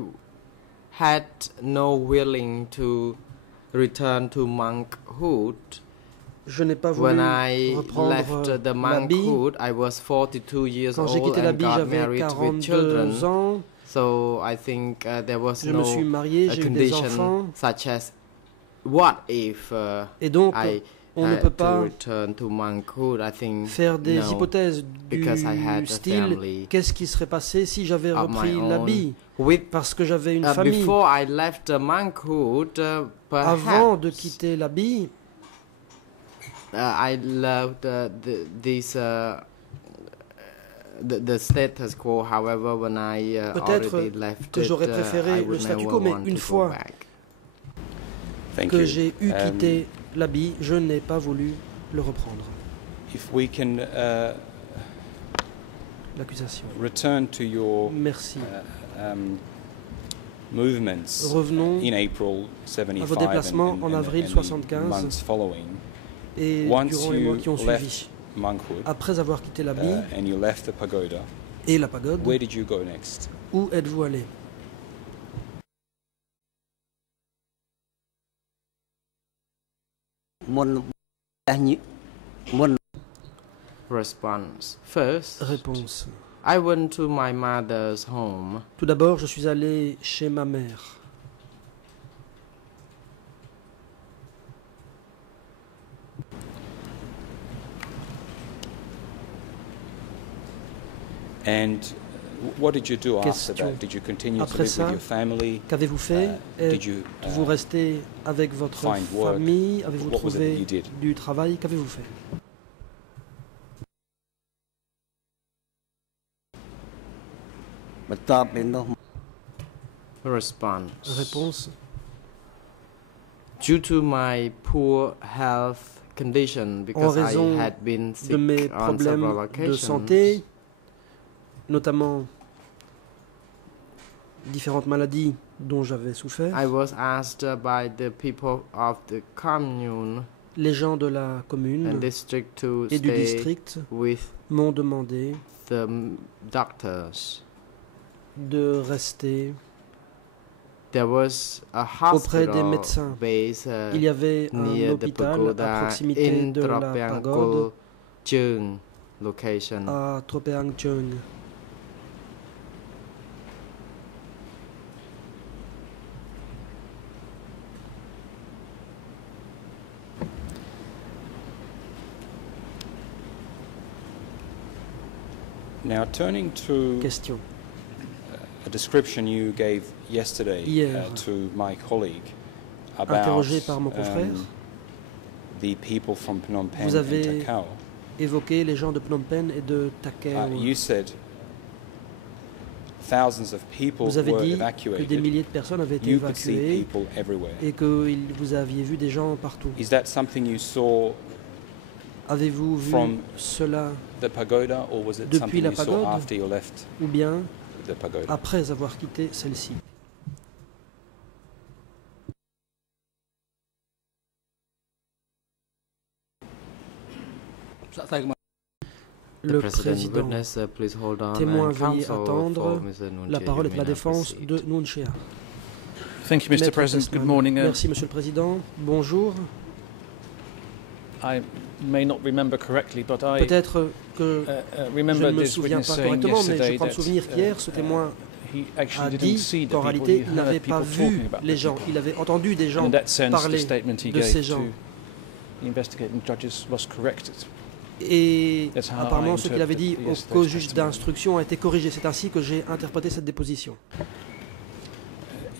had no willing to return to monkhood. Je n'ai pas voulu When I reprendre left the monkhood, I was 42 years Quand j'ai old quitté and l'habit, got j'avais married with 42 children. ans. So I think there was Je me suis no marié, j'ai eu des enfants. condition such as what if Et donc, I on ne peut had pas to return to monkhood. I think faire des no, hypothèses because I had du a style family qu'est-ce qui serait passé si j'avais of repris my own. l'habit With parce que j'avais une famille. before I left the monkhood, Avant de perhaps quitter l'habit, I loved the status quo. However, when I peut-être already left que j'aurais it, I préféré le would statu never quo, mais want une to go fois back. Thank que you. j'ai eu quitté l'habit, je n'ai pas voulu le reprendre. If we can L'accusation. return to your Merci. movements Revenons in April à 75 vos déplacements en avril and the 75 months following. et Once durant les mois qui ont you suivi. left Mangkhut Après avoir quitté l'habit and you left the pagoda, et la pagode, where did you go next? où êtes-vous allé? Response. First, Réponse. I went to my mother's home. Tout d'abord, je suis allé chez ma mère. And what did you do after Question. that? Did you continue to Après live ça, with your family? Qu'avez-vous fait? Did you Êtes-vous resté avec votre find work? famille? Avez-vous What was it that trouvé you did? du travail? Qu'avez-vous fait? Response. Réponse. Due to my poor health condition, because I raison had been De mes sick on several problèmes de occasions, santé, notamment différentes maladies dont j'avais souffert, I was asked by the people of the commune les gens de la and commune district to et du stay district with m'ont demandé the doctors. de rester There was a auprès des hospital médecins. base Il y avait un near the hôpital à pagoda proximité in de la pagode Tropeangkul location. à Tropeangcheung. Now turning to Question. a description you gave yesterday Hier. to my colleague about Interrogé par mon confrère, the people from Phnom Penh vous avez and Takao. évoqué les gens de Phnom Penh et de Takeo. You said thousands of people Vous avez were dit que des evacuated. milliers de personnes avaient été You could see évacuées people everywhere. et que vous aviez vu des gens partout. Is that something you saw Avez-vous vu from cela the pagoda, or was it Depuis something la you saw pagode after you left ou bien the pagoda? après avoir quitté celle-ci? Le président, witness, please hold on, témoin, and veuillez counsel attendre. for Mr. Nunche, La parole you est à may la now défense proceed. de Nunchea. Thank you, Mr. Maître President. Tessman. Good morning. Merci, Monsieur le Président. Bonjour. I may not remember correctly, but I Peut-être que je ne remember me this souviens witness pas saying correctement, mais je yesterday crois me that souvenir qu'hier, ce témoin he a actually didn't see dit the qu'en people. réalité, He il n'avait heard pas people vu talking about les the gens. people. Il avait entendu des And gens in that sense, the parler statement he de gave ces to gens. the investigating judges was corrected. Et That's how apparemment, I ce qu'il avait dit interpret au yesterday's co-juge testimony. d'instruction a été corrigé. C'est ainsi que j'ai interprété cette déposition.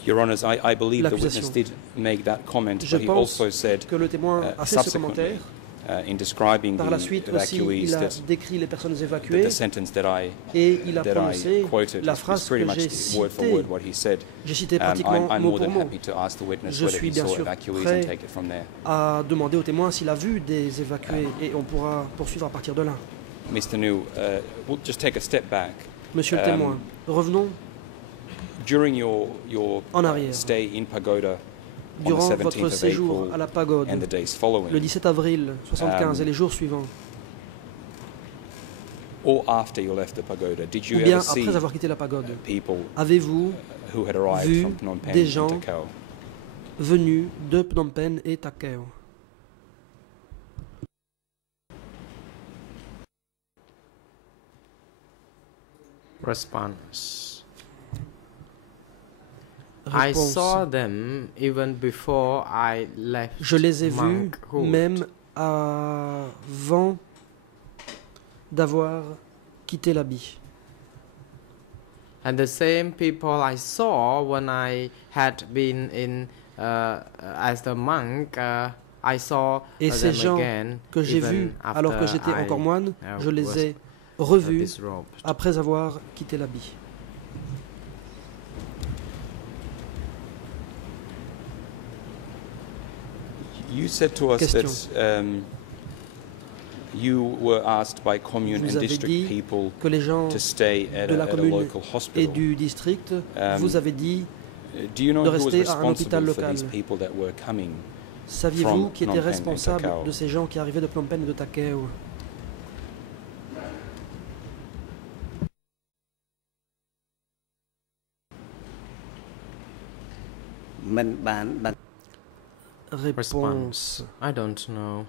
Your Honours, I believe the witness l'accusation. did make that comment, Je but he pense also said que le témoin a fait ce subsequently, commentaire. in describing Par la the suite aussi, evacuees, il a that décrit les personnes évacuées the sentence that I et il a that I prononcé quoted la is phrase pretty que much j'ai word for citée. word what he said. J'ai cité pratiquement I'm mot more pour than mot. happy to ask the witness Je whether suis he bien saw sûr evacuees prêt and take it from there. à demander au témoin s'il a vu des évacués et on pourra poursuivre à partir de là. Mr. New, we'll just take a step back. Monsieur le témoin, revenons During your en arrière. stay in Pagoda on the Durant 17th votre of séjour April à la pagode, and the days following, le 17 avril 75 et les jours suivants, or after you left the pagoda, did you ou bien ever see après avoir quitté la pagode, people avez-vous who had arrived vu from Phnom Penh des and gens Takeo? venus de Phnom Penh et Takeo? Response. I saw them even before I left. Je les ai vus monkhood. même avant d'avoir quitté l'habit. And the same people I saw when I had been in as the monk, I saw Et ces them gens again que j'ai even vus alors que after j'étais encore I, moine, je les was ai revus disrobed. après avoir quitté l'habit. You said to us Question. that you were asked by commune Vous and avez district dit people que les gens to stay at de la a commune local et hospital. du district vous avez dit, Do you know de who was rester à un hôpital responsible for local. these people that were coming? saviez-vous From qui Phnom était Penh and responsable Takeo. de ces gens qui arrivaient de Phnom Penh et de Takeo? Réponse. I don't know.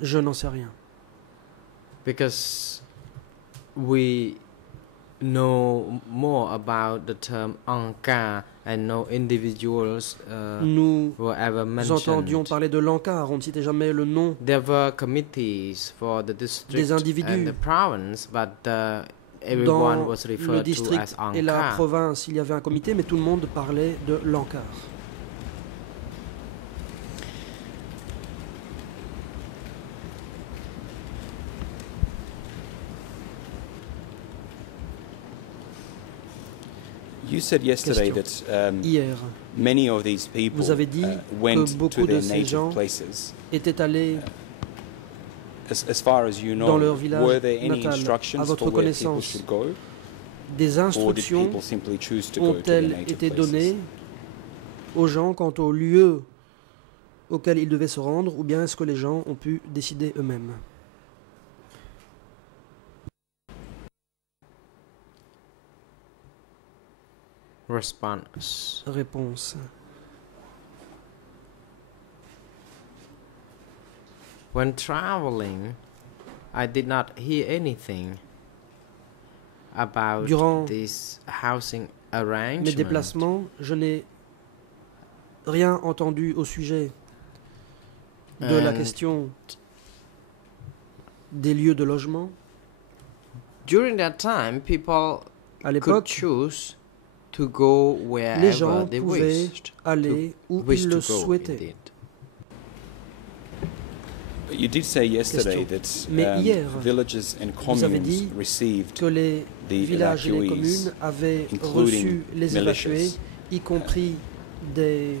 Je n'en sais rien. Because we know more about the term Angkar and no individuals Nous were ever entendions mentioned. parler de l'Ankar, on ne citait jamais le nom There were committees for the district des individus. and the province, but everyone dans was le referred to district as et la Angkar. province. Il y avait un comité, mais tout le monde parlait de l'Ankar. You said yesterday Question. that Hier, many of these people vous avez dit went que to beaucoup de their ces native gens places. étaient allés As far as you dans know, leur village were there any natal. À instructions votre for where people connaissance, should go, des or did instructions people simply choose to go to their ont-elles native été places? données aux gens quant au lieu auquel ils devaient se rendre, ou bien est-ce que les gens ont pu décider eux-mêmes? Response. Réponse. When traveling, I did not hear anything about Durant this housing Mes arrangement. déplacements, je n'ai rien entendu au sujet de la And question des lieux de logement. during that time, people À could l'époque, choose to go les wherever gens they pouvaient wished. aller où Wish ils to le go, souhaitaient. indeed. But you did say yesterday Question. that Mais hier, villages and vous avez dit communes received que les the villages et les evacuees, communes avaient including reçu les évacués, militias. y compris des...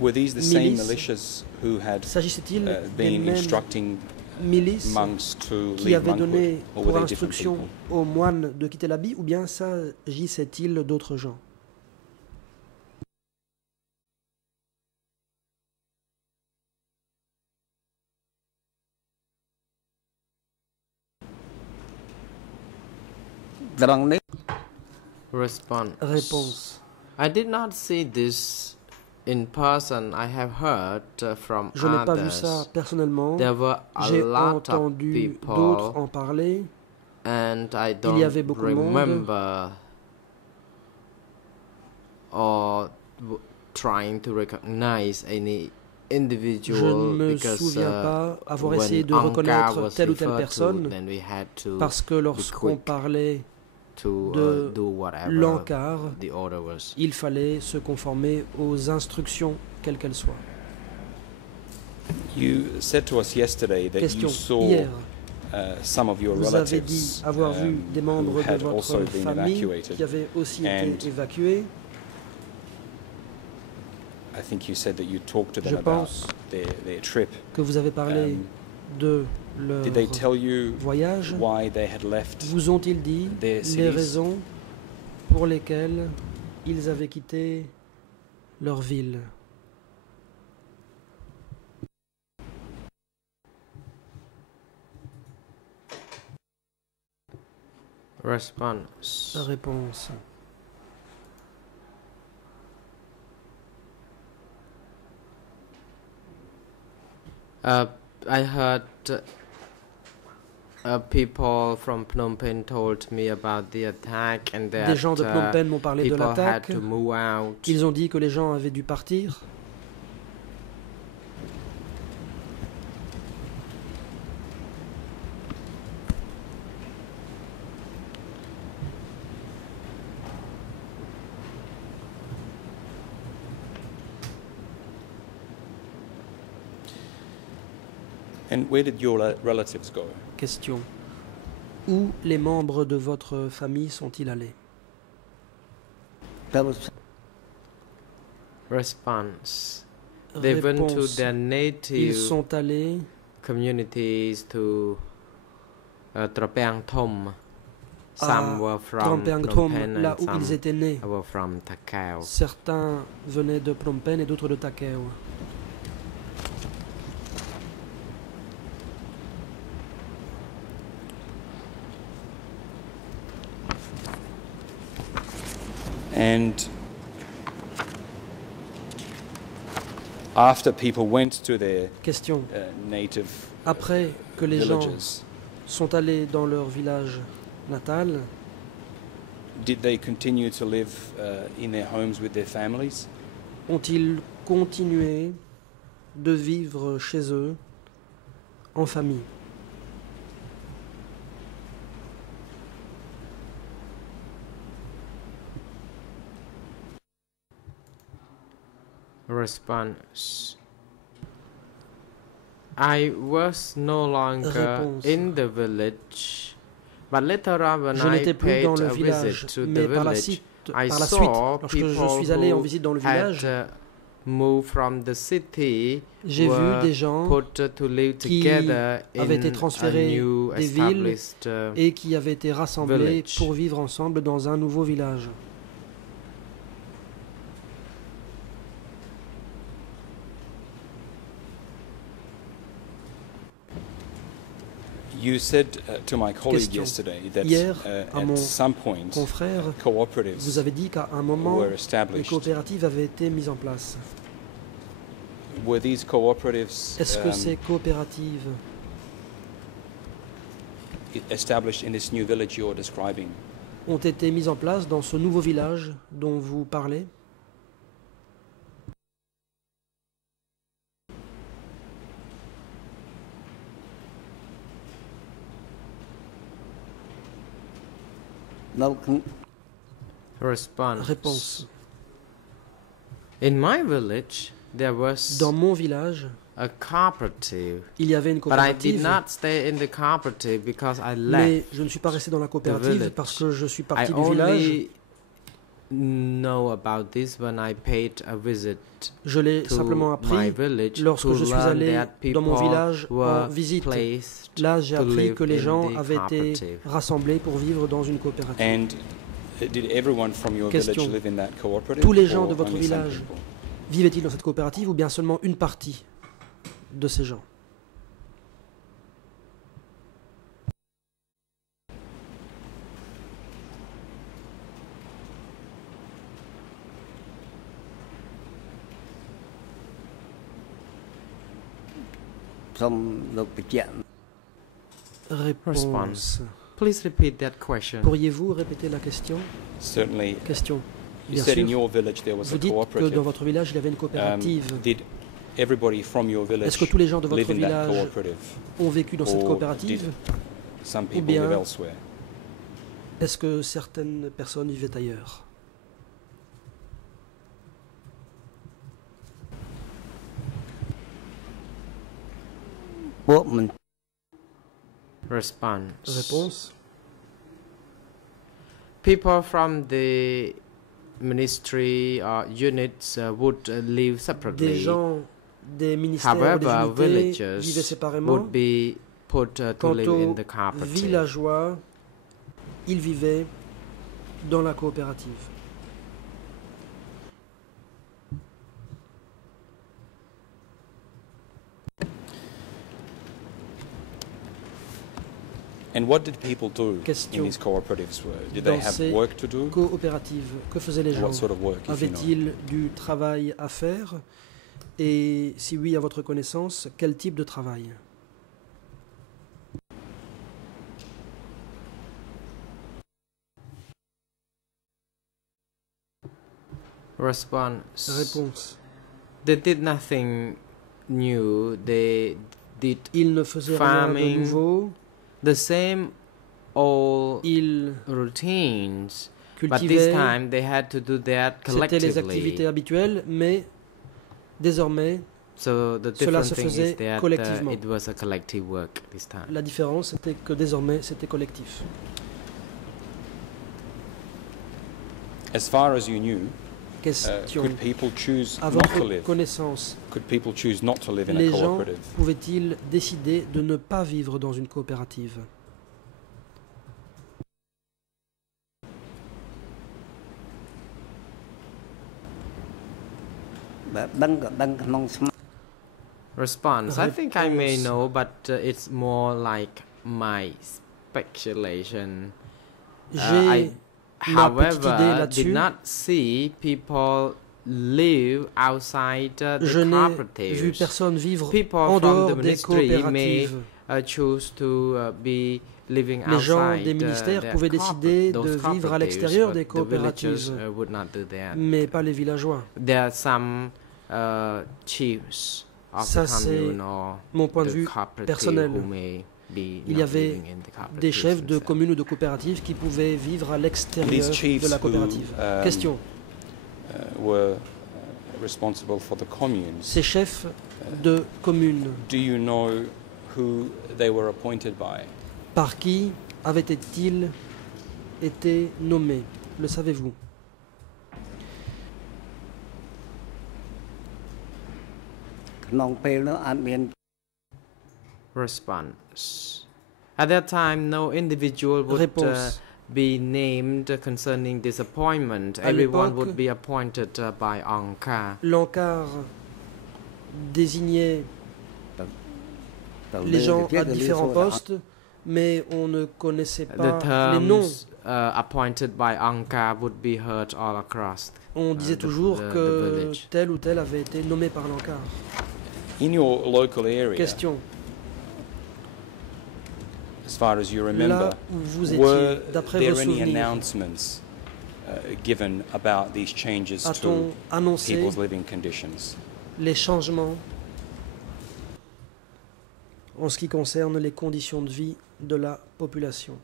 Were these the same milices. militias who had S'agissait-il des been mêmes instructing milices monks to qui leave avaient monkhood, donné or pour were they different instruction people? aux moines de quitter l'habit, ou bien s'agissait-il d'autres gens? Response. Réponse. I did not see this in person. I have heard from Je n'ai pas vu others. ça personnellement. There were a J'ai lot of entendu d'autres people, en parler. and I Il y don't avait beaucoup de monde. remember or trying to recognize any Je individual ne me because souviens pas avoir when essayé de Angkar reconnaître was telle ou telle referred to, personne, then we had to parce que lorsqu'on quick parlait to do whatever l'encart, the order was. il fallait se conformer aux instructions, quelles qu'elles soient. You said to us yesterday that Question. you saw Hier, some of your vous avez dit relatives avoir vu des membres who de had also votre been famille evacuated. qui avaient aussi And été évacués. I think you said that you talked to them Je about pense their trip. que vous avez parlé de leur Did they tell you voyage. why they had left? Vous ont-ils dit Their les cities? raisons pour lesquelles ils avaient quitté leur ville? Response. Réponse. I heard people from Phnom Penh told me about the attack and that Des gens de Phnom Penh m'ont parlé de people had l'attaque. to move out. Ils ont dit que les gens avaient dû partir. And where did your relatives go? Question. Où les membres de votre famille sont-ils allés? Response. They went to Réponse. their Ils native sont allés communities to Trapeang Thom. Some were from Trapeang Phnom Thom, Penh là and où some ils étaient nés. were from Takeo. Certains venaient de Phnom Penh et d'autres de Takeo. And after people went to their Question. native Après que les gens villages, sont allés dans leur village natal, did they continue to live in their homes with their families? ont-ils continué de vivre chez eux en famille? Response. I was no longer Réponse. in the village, but later on when Je I n'étais plus paid dans le a village, visit to the mais par la village, suite, I lorsque saw je people suis allé en who visite dans le had village, moved from the city j'ai vu were des gens put to live qui together avaient été in a transférés new des villes established et qui avaient été rassemblés village. pour vivre ensemble dans un nouveau village. You said to my colleague Question. yesterday that Hier, à at mon some point confrère, cooperatives vous avez dit qu'à un moment, were les established. coopératives avaient été mises en place. Were these cooperatives Est-ce que ces coopératives established in this new village you're describing? ont été mises en place dans ce nouveau village dont vous parlez? Response. Réponse. In my village, there was Dans mon village, a cooperative, il y avait une but I did coopérative, not stay in the cooperative because I mais left. je ne suis pas resté dans la coopérative village. parce que je suis I parti du village. only know about this when I paid a visit Je l'ai to simplement my appris village lorsque to je suis learn allé that dans mon people village en were visite. placed Là, j'ai to appris live que les in gens the avaient été cooperative. rassemblés pour vivre dans une coopérative. And did everyone from your Question. village live in that cooperative? Tous les gens or de votre only some village people? vivaient-ils dans cette coopérative ou bien seulement une partie de ces gens? Réponse. Response. Please repeat that question. Pourriez-vous répéter la question? Certainly. Question. You Bien said in sûr. your village there was Vous a dites que dans cooperative. votre village, il y avait une coopérative. Did everybody from your village Est-ce que tous les gens de live votre in that village cooperative? ont vécu dans cette Or coopérative? did some people bien live elsewhere? Est-ce que certaines personnes vivaient ailleurs? Response. People from the ministry or units would live separately. Des gens des ministères ou des unités vivaient séparément. Would be put to live in the cooperative. Villageois, ils vivaient dans la coopérative. And what did people do in these cooperatives? Did they have work to do? Coopératives, que faisaient les gens? What sort of work, Avaient-ils du travail à faire? Et si oui, à votre connaissance, quel type de travail? Réponse. They did nothing new. They did Ils ne faisaient rien de nouveau. The same old routines, but this time they had to do that collectively. C'était les activités habituelles, mais désormais, cela se faisait collectivement. It was a collective work this time. La différence était que désormais c'était collectif. As far as you knew, question. Could people choose à not votre to live? Connaissance, Could people choose not to live in les a gens cooperative? pouvaient-ils décider de ne pas vivre dans une coopérative? Response. I think I may know, but it's more like my speculation. I, however, did not see people live outside the cooperatives. Je n'ai vu personne vivre people en dehors des coopératives. Choose to be living Les gens outside des ministères pouvaient décider de vivre à l'extérieur des coopératives, mais pas les villageois. There are some chiefs of Ça, the c'est commune or mon point de the vue cooperative personnel. who may be Il y not avait living in the cooperative des chefs de themselves. communes ou de coopératives qui pouvaient vivre à l'extérieur de la coopérative. Question. Were responsible for the communes. Ces chefs de communes, Do you know who they were appointed by? par qui avaient-ils été nommés? Le savez-vous? Response. At that time, no individual would be named concerning this appointment. Everyone would be appointed by Angkar. L'Angkar désignait les gens à différents postes, mais on ne connaissait pas les noms. Appointed by Angkar would be heard all across. On disait toujours que tel ou tel avait été nommé par l'Angkar. In your local area, Question. as far as you remember, Là où vous étiez, were d'après there vos any souvenirs, announcements given about these changes to a-t-on annoncé people's living conditions? les changements en ce qui concerne les conditions de vie de la population?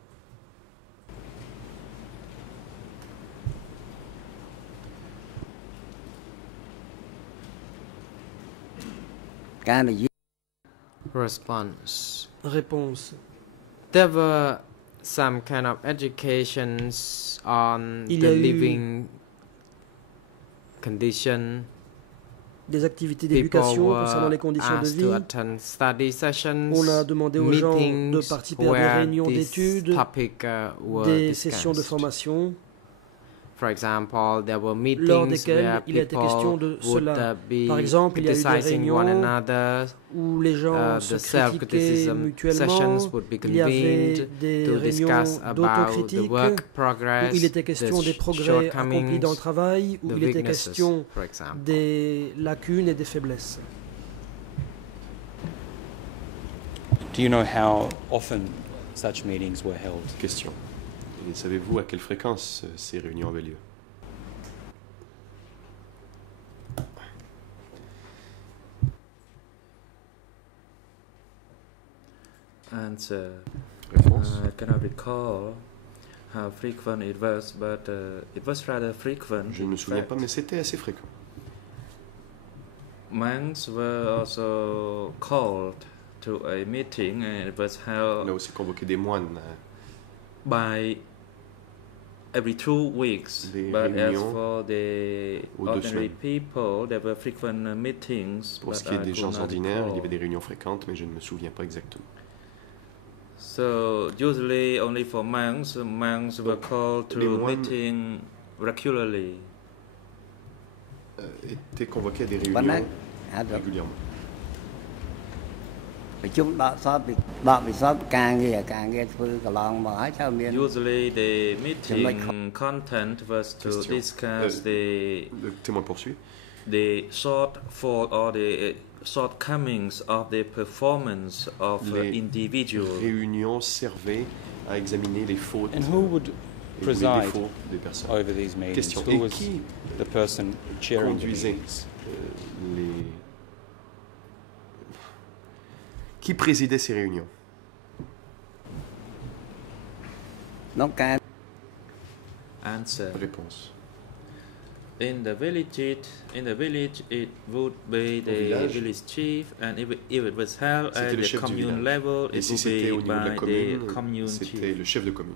Response. Réponse. There were some kind of educations on Il y the a eu living condition. Des activités d'éducation concernant les conditions de vie. On a demandé aux gens de participer à des réunions d'études, des sessions de formation. For example, there were meetings lors desquelles where il a été question de cela. Par exemple, il y a eu des réunions où les gens se critiquaient mutuellement. Il y avait des réunions d'autocritique où il était question des progrès accomplis dans le travail, où il était question des lacunes et des faiblesses. Do you know how often such meetings were held? Question. Et savez-vous à quelle fréquence ces réunions avaient lieu? Answer. Réponse. I cannot recall, how frequent it was, but it was rather frequent. Je ne me souviens pas, mais c'était assez fréquent. Monks were also called to a meeting, and it was held. On a aussi convoqué des moines. By every 2 weeks, but as for the ordinary people, there were frequent meetings. Pour ce qui est des gens ordinaires, il y avait des réunions fréquentes, mais je ne me souviens pas exactement. So usually only for monks were called to meeting regularly. Étaient convoqués à des réunions régulièrement. Usually the meeting content was to discuss le témoin poursuit. The shortfall or the shortcomings of the performance of individuals. Les réunions servaient à examiner les fautes. And who would preside des personnes. over these meetings? Question. Who was the person chairing the meetings? Qui présidait ces réunions? Answer. Réponse. In the village, it would be the village chief, and if it was held at the commune level, it would be by the commune chief. C'était le chef de commune.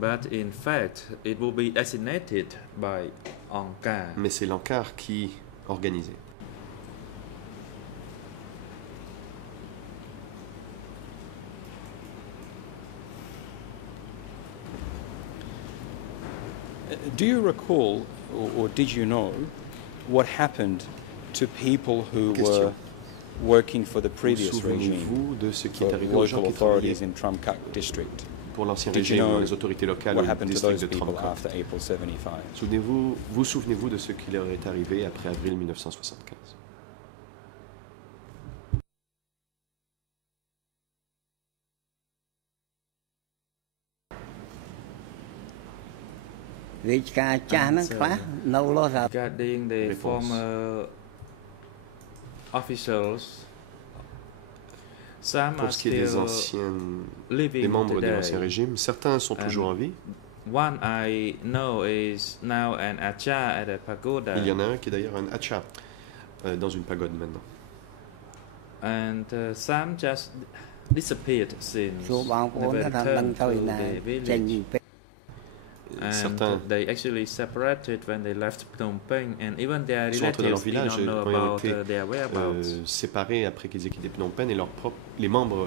But in fact, it will be designated by Angkar. Mais c'est l'Angkar qui organisait. Do you recall, or did you know, what happened to people who were working for the previous regime, de ce qui est for arrivé aux gens local qui authorities in Tram Kak district? Pour l'ancien Did you régime, know les autorités locales what au happened to district those de people Tram Kak. after April 75? Souvenez-vous de ce qui leur est arrivé après avril 1975? Regarding the former officials, some Pour are ce qui est des membres de l'ancien régime, certains sont toujours en vie. One I know is now an acha at a pagoda. Il y en a un qui est d'ailleurs un acha dans une pagode maintenant. And some just disappeared since never returned to the village. And they actually separated when they left Phnom Penh, and even their relatives did not know about their whereabouts. Séparés après qu'ils aient quitté Phnom Penh et les membres,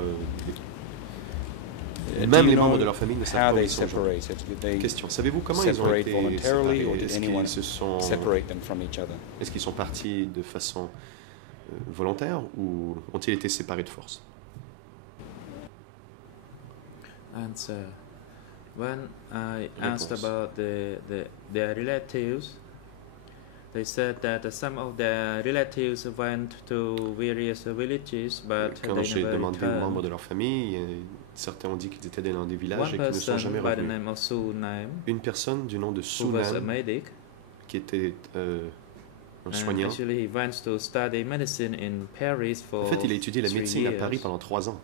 même les membres de leur famille ne savent pas où ils sont. Question. Savez-vous comment ils ont été séparés? Est-ce qu'ils se sont Est-ce qu'ils sont partis de façon volontaire ou ont-ils été séparés de force? Answer. When I asked about their relatives, they said that some of their relatives went to various villages, but quand j'ai they never demandé aux returned. membres de leur famille, certains ont dit qu'ils étaient allés dans des villages et qu'ils ne sont jamais One person by the revenus. name of Sunam, Une personne du nom de who was a Sunam, medic, qui était un and soignant. actually he went to study medicine in Paris for En fait, il a étudié la 3 médecine à years. Paris pendant 3 ans.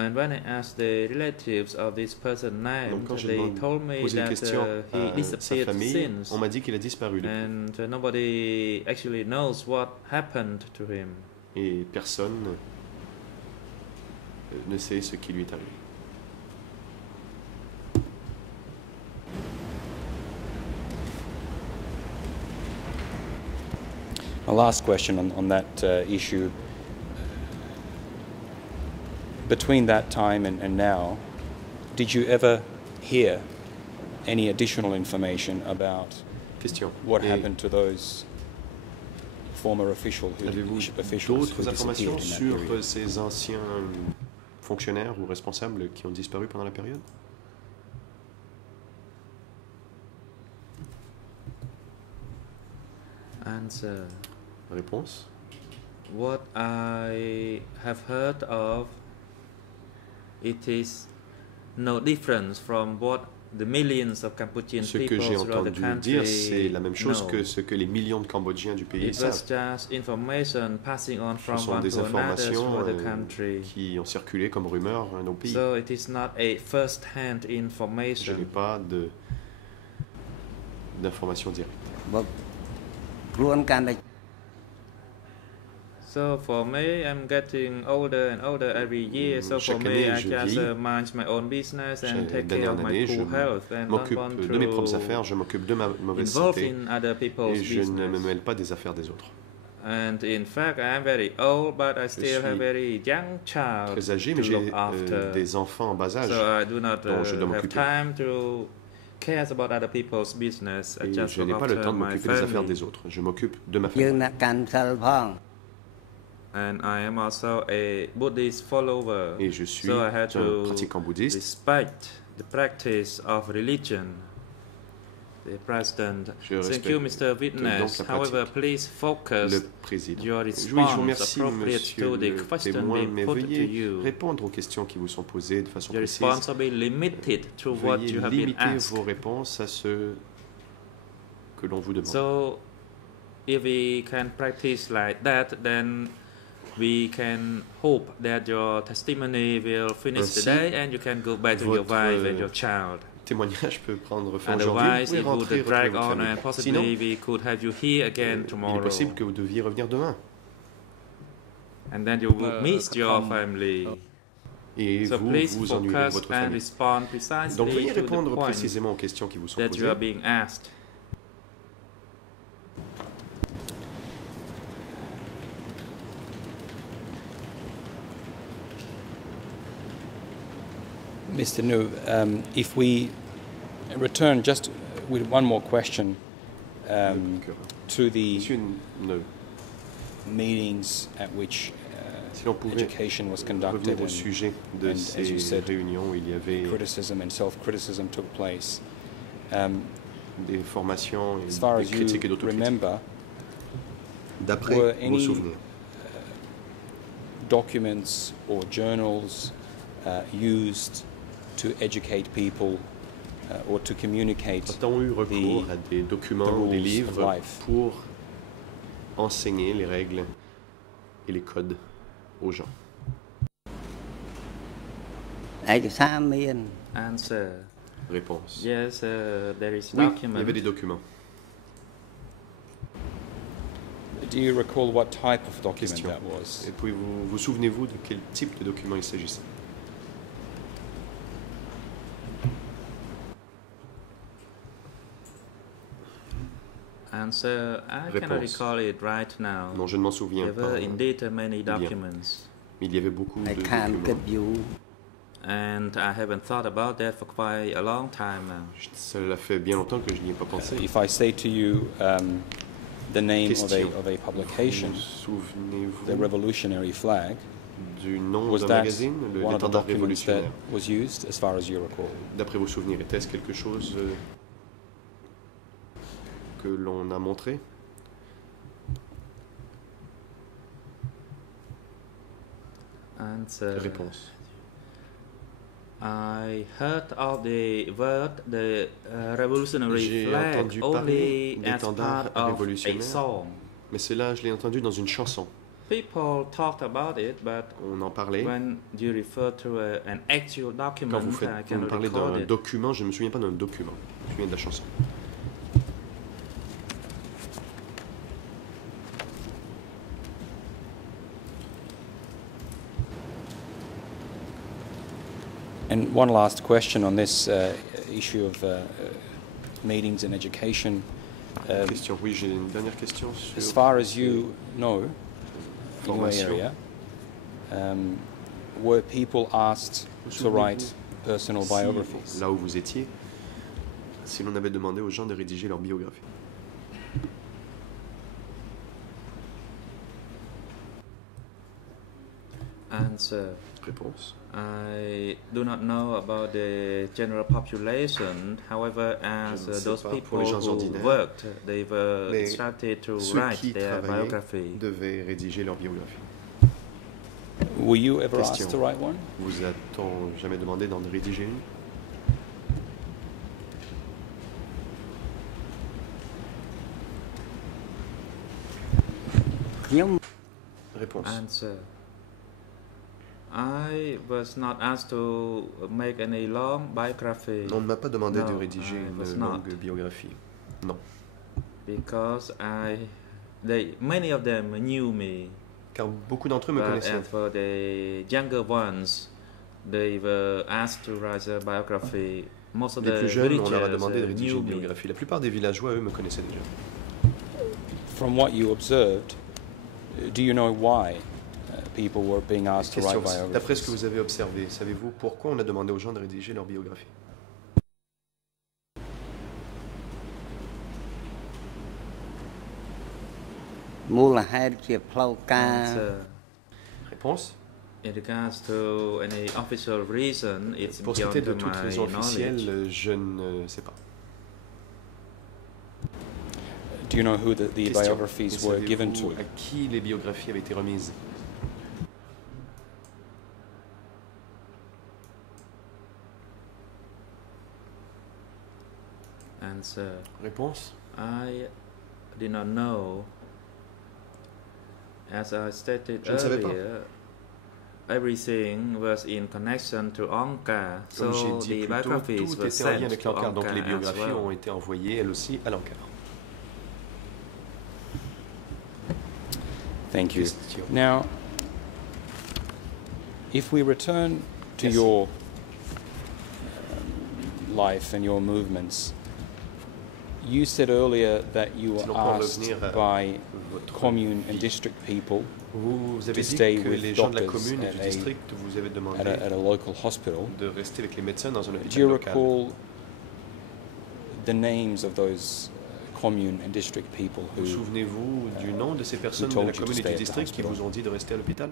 And when I asked the relatives of this person named, Donc quand j'ai they told me posé une that question he à sa disappeared famille, since, on m'a dit qu'il a disparu depuis. and nobody actually knows what happened to him. Et personne ne sait ce qui lui est arrivé. A last question on that issue. Between that time and now, did you ever hear any additional information about Question. what happened to those former officials who Avez-vous disappeared d'autres in that informations sur period? ces anciens fonctionnaires ou responsables qui ont disparu pendant la période? Answer. Réponse. What I have heard of, it is no difference from what the millions of Cambodian Ce que people j'ai throughout the entendu country dire, c'est la même chose know. que ce que les millions de Cambodgiens du pays It was savent. just information passing on Ce from sont one des to another informations throughout the country. qui ont circulé comme rumeurs dans nos pays. So it is not a first-hand Je n'ai information. pas d'informations directes. So for me, I'm getting older and older every year. So for Chaque me, année, I je just vis. mind my own business and take D'année care en of my année, poor je health and don't m'occupe want de mes propres to affaires, je m'occupe de ma mauvaise involve santé in other people's et je ne me business. mêle pas des affaires des autres. And in fact, I'm very old, but I still have a very young child Très âgé, mais to look j'ai after. des enfants en bas âge So I do not dont je dois have m'occuper. time to care about other people's business. I Et just je n'ai look pas le after temps de my m'occuper des affaires family. des autres. Je m'occupe de ma famille. And I am also a Buddhist follower. Et je suis So I had un to pratiquant bouddhiste. respect the practice of religion. The President. Thank you, Mr. Witness. However, please focus Le président. your Oui, je vous response remercie, appropriate monsieur to the le question témoin, being mais put to veuillez you. répondre aux questions qui vous sont posées de façon Your précise. response will be limited to what Veuillez you have been limiter asked. vos réponses à ce que l'on vous demande. So, if we can practice like that, then we can hope that your testimony will finish Ainsi, today and you can go back to your wife and your child. Témoignage peut prendre fin aujourd'hui. Otherwise, Vous it pouvez rentrer would retrouver drag votre on famille. and Sinon, possibly we could have you here again il est tomorrow. possible que vous deviez revenir demain. And then you would miss your family. Et So vous please vous ennuierez de focus votre and famille. respond precisely Donc veuillez to the répondre point précisément aux questions qui vous sont that you are posées. being asked. Mr. New, if we return just with one more question to the meetings at which education was conducted and as you said, criticism and self-criticism took place. Des formations et as far des as critiques et you d'autocritiques. remember, D'après were vos any souvenirs, documents or journals used to educate people or to communicate a-t-on eu recours à des documents ou des livres pour enseigner les règles et les codes aux gens? Answer. Réponse. Yes, there is Oui, document. il y avait des documents. Do you recall what type of document Question. that was? Et puis vous souvenez-vous de quel type de document il s'agissait? Answer. I cannot Réponse. recall it right now. Non, je ne m'en souviens There pas. were indeed many bien. documents. Mais il y avait beaucoup de documents. And I haven't thought about that for quite a long time now. Cela fait bien longtemps que je n'y ai pas pensé. If I say to you the name Question. of a publication, Souvenez-vous the Revolutionary Flag, du nom was d'un that magazine, one of the l'étendard documents that révolutionnaire. was used, as far as you recall? D'après vos souvenirs, était-ce quelque chose que l'on a montré? Answer. Réponse. I heard of the word, the revolutionary J'ai flag, entendu only parler as d'étendard part of a révolutionnaire, song. mais cela, je l'ai entendu dans une chanson. People talked about it, but On en parlait. when you refer to an actual document, Quand vous I cannot parlez recall d'un it. document, je ne me souviens pas d'un document. Je me souviens de la chanson. And one last question on this issue of meetings and education. Question. Oui, j'ai une dernière question As sur far as you know, in your formation. area, were people asked to write personal Si, biographies? là où vous étiez, si l'on avait demandé aux gens de rédiger leur biographie. Answer. Réponse. I do not know about the general population. However, as Je ne sais those pas people pour les gens who ordinaires, worked, they were mais instructed to ceux write qui their travaillaient biography. devaient rédiger leur biographie. Were you ever Question. asked to write one? Vous a-t-on jamais demandé d'en rédiger une? Réponse. Answer. I was not asked to make any long biography. On ne m'a pas demandé de rédiger une longue biographie. Non. Because many of them knew me. Car beaucoup d'entre eux me connaissaient. And for the younger ones, they were asked to write a biography. Most of les the plus jeunes, on leur a demandé de rédiger une biographie. La plupart des villageois, eux, me connaissaient déjà. From what you observed, do you know why people were being asked to write biographies? D'après ce que vous avez observé, savez-vous pourquoi on a demandé aux gens de rédiger leur biographie? Réponse. In regards to any official reason, it's pour ce qui est de toute raison officielle, je ne sais pas. Do you know who the biographies were given to? À qui les biographies avaient été remises? Answer. Réponse. I did not know. As I stated je ne savais pas. earlier, everything was in connection to Ankara, so the biographies were sent to Ankara. Donc les biographies ont été envoyées elles aussi à l'Ankara. Thank you. Now, if we return to your life and your movements, you said earlier that you were asked by commune and district people to stay with doctors at a local hospital. De rester avec les médecins dans un hôpital Do you recall the names of those commune and district people who souvenez-vous du nom de ces personnes de la commune et du district qui vous ont dit de rester à l'hôpital?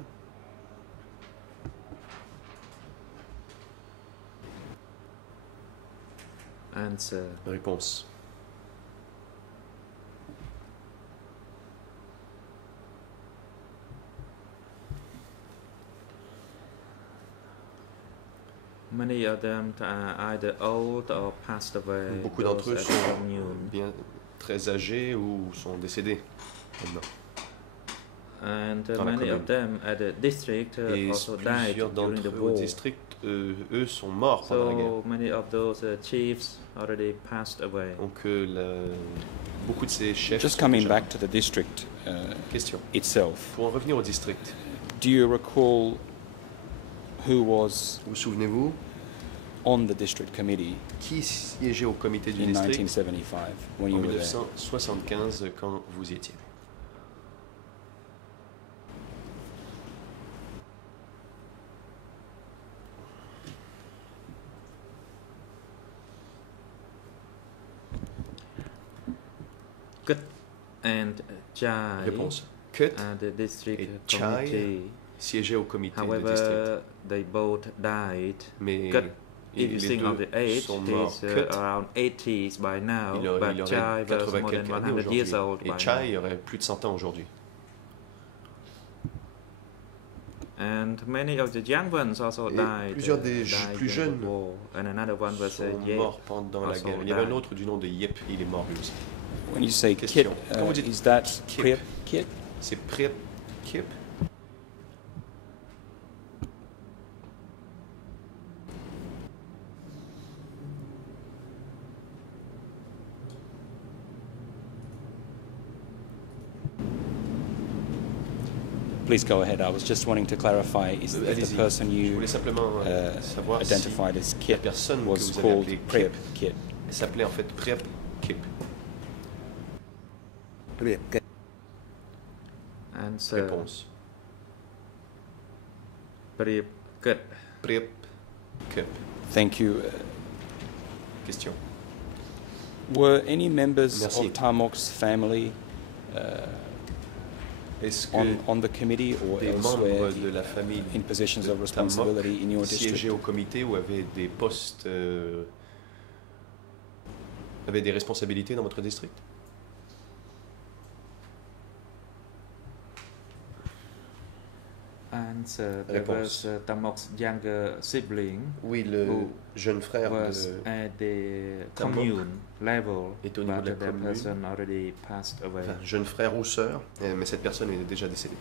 Answer. Réponse. Many of them are either old or passed away. Beaucoup d'entre eux sont bien très âgés ou sont décédés maintenant. And many of them at the district also died during the war. Au district, eux sont morts pendant la guerre. So many of those chiefs already passed away. Donc beaucoup de ces chefs. Just coming back to the district itself. Pour en revenir au district. Do you recall who was vous souvenez-vous on the district committee qui siégeait au comité du district 1975 when you en were 1975 quand vous y étiez? Kut and Chai. Réponse. Kut the district et Chai siégeaient au comité However, du district. They both died. Mais Kut, if you think of the age, he's around 80s by now, but Chai was more than 100 years old by now. Et Chai aurait plus de 100 ans aujourd'hui. And many of the young ones also died. Plusieurs des plus jeunes and another one was sont morts pendant la guerre. Il y avait un autre du nom de Yep, il est mort lui aussi. When you say Kip, is that Prip Kip? C'est Prip Kip. Please go ahead. I was just wanting to clarify. Is the person you identified as Kip was called Prip Kip? Elle s'appelait en fait Prip Kip. Answer. Réponse. Prip Kip. Prip Kip. Thank you. Question. Were any members of Tamok's family on the committee or elsewhere de la famille in positions of responsibility in your district? Siégeaient au comité ou avaient des postes, avaient des responsabilités dans votre district? Answer. There was Tamok's younger sibling. Oui, le jeune frère was at the commune level, est au niveau de la commune. Person already passed away. Enfin, jeune frère ou sœur, mais cette personne est déjà décédée.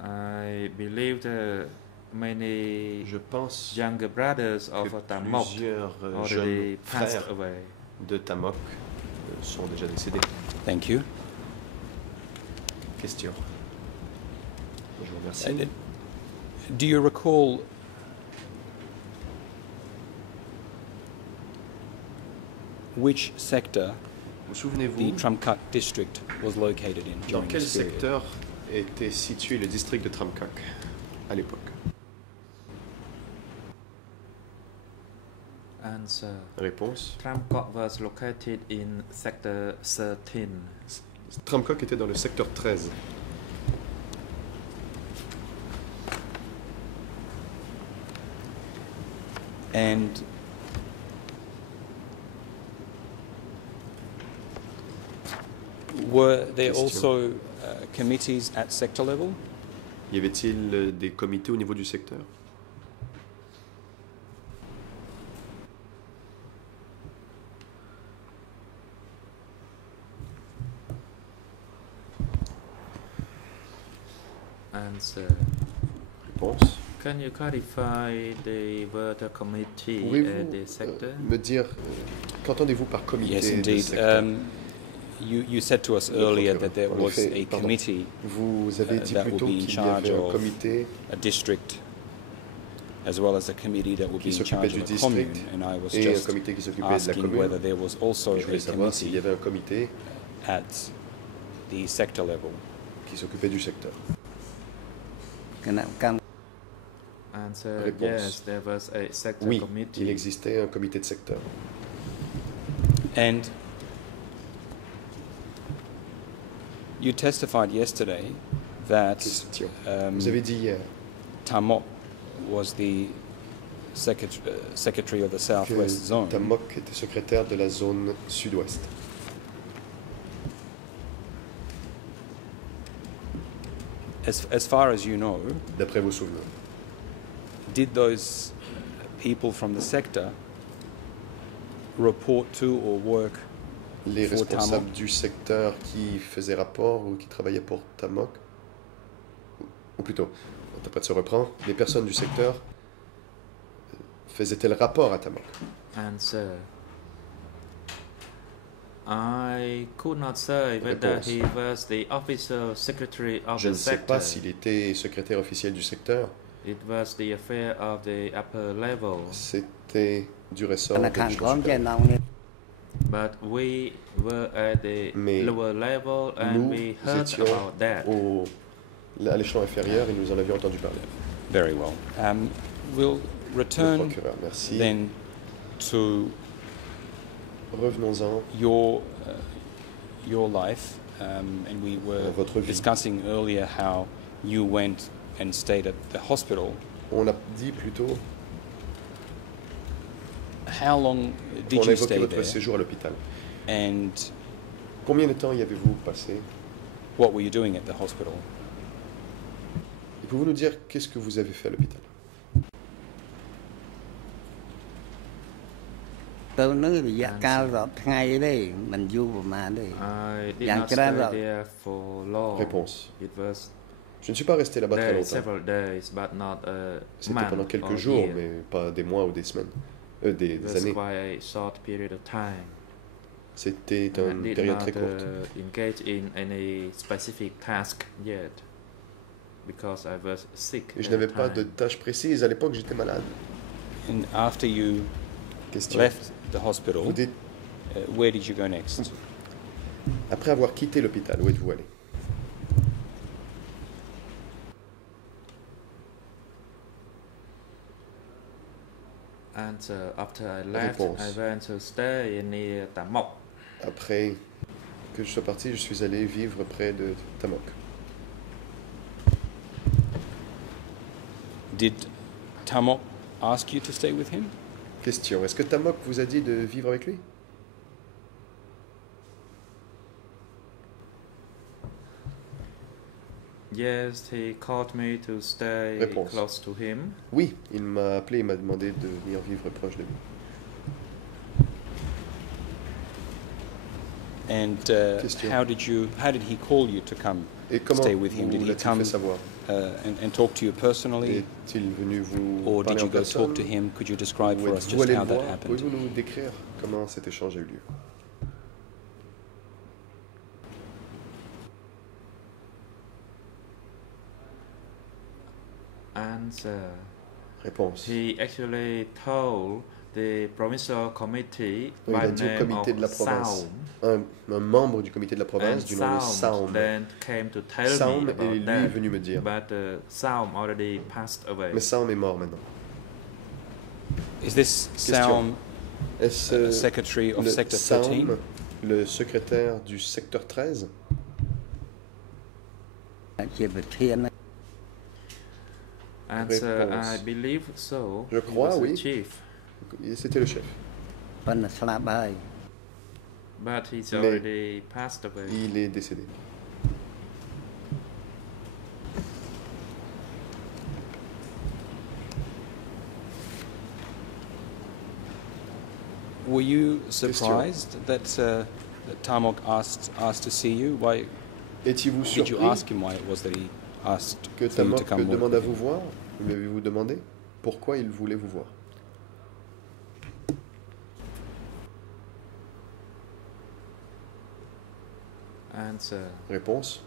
I believe that many younger brothers of Tamok already passed away. De Tamok sont déjà décédés. Thank you. Question. Je vous remercie. Do you recall which sector the Tramkak district was located in? Dans quel secteur était situé le district de Tramkak à l'époque? Answer. Réponse. Tramkak was located in sector 13. Tramkak était dans le secteur 13. And were there also committees at sector level? Y avait-il des comités au niveau du secteur? Answer. Réponse. Can you clarify the word committee at the sector? Me dire, qu'entendez-vous par comité? Yes, indeed. You said to us earlier that there was a committee that would be in charge of a district, as well as a committee that would be in charge of a commune. And I was just asking whether there was also a committee at the sector level. Qui s'occupait du secteur. Answer. Yes, there was a sector committee. Il existait un comité de secteur. And you testified yesterday that vous avez dit hier Tamok was the secretary of the Southwest Zone. Tamok était secrétaire de la zone sud-ouest. As far as you know, d'après vos souvenirs, did those people from the sector report to or work les responsables du secteur qui faisaient rapport ou qui travaillaient pour Tamok, ou plutôt, l'interprète se reprend, les personnes du secteur faisaient-elles rapport à Tamok? Answer. I could not say whether he was the official secretary of Je the ne sais sector. pas s'il était secrétaire officiel du secteur. It was the affair of the upper level. C'était du ressort de l'échelon supérieur. But we were at the lower level and we heard about that. À l'échelon inférieur et nous en avions entendu parler. Very well. We'll return then to revenons-en your life, and we were discussing earlier how you went and stayed at the hospital. On a dit plutôt. How long did you stay votre there? Séjour à l'hôpital. And combien de temps y avez-vous passé? What were you doing at the hospital? Et pouvez-vous nous dire qu'est-ce que vous avez fait à l'hôpital? I did not stay there for long. Réponse. It was je ne suis pas resté là-bas très longtemps. Several days, but not a C'était month pendant quelques or jours, year. mais pas des mois ou des semaines, des années. Quite a short period of time. C'était une période très courte. Engage in any specific task yet, because I was sick. Et je n'avais pas de tâche précise. À l'époque, j'étais malade. And after you left the hospital, where did you go next? Après avoir quitté l'hôpital, où êtes-vous allé? And after I left, I went to stay near Tamok. Après que je sois parti, je suis allé vivre près de Tamok. Did Tamok ask you to stay with him? Question. Est-ce que Tamok vous a dit de vivre avec lui? Yes, he called me to stay Réponse. close to him. Oui, il m'a appelé et m'a demandé de venir vivre proche de lui. And how did he call you to come stay with him? Did he come and talk to you personally? Est-il venu vous or did parler you en go personne? talk to him? Could you describe for us just how that happened? Pouvez-vous nous décrire comment cet échange a eu lieu? Answer. Réponse. He actually told the provincial committee Il by a dit au name comité of de la province, Saum. un membre du comité de la province And du nom de Saum Saum. then came to tell Saum me est about lui that, venu me dire. but Saum already passed away. Mais Saum est mort maintenant. Is this Saum secretary of Sector 13? Saum, le secrétaire du secteur 13? Answer, I believe so. Je crois, he was oui. the chief. C'était le chef. But he's already passed away. Il est décédé. Were you surprised that Tamok asked to see you? Why Étiez-vous did you surpris ask him why it was that he asked que for you to Tamok come work demande à with vous him? voir? Lui avez-vous demandé pourquoi il voulait vous voir? Answer. Réponse.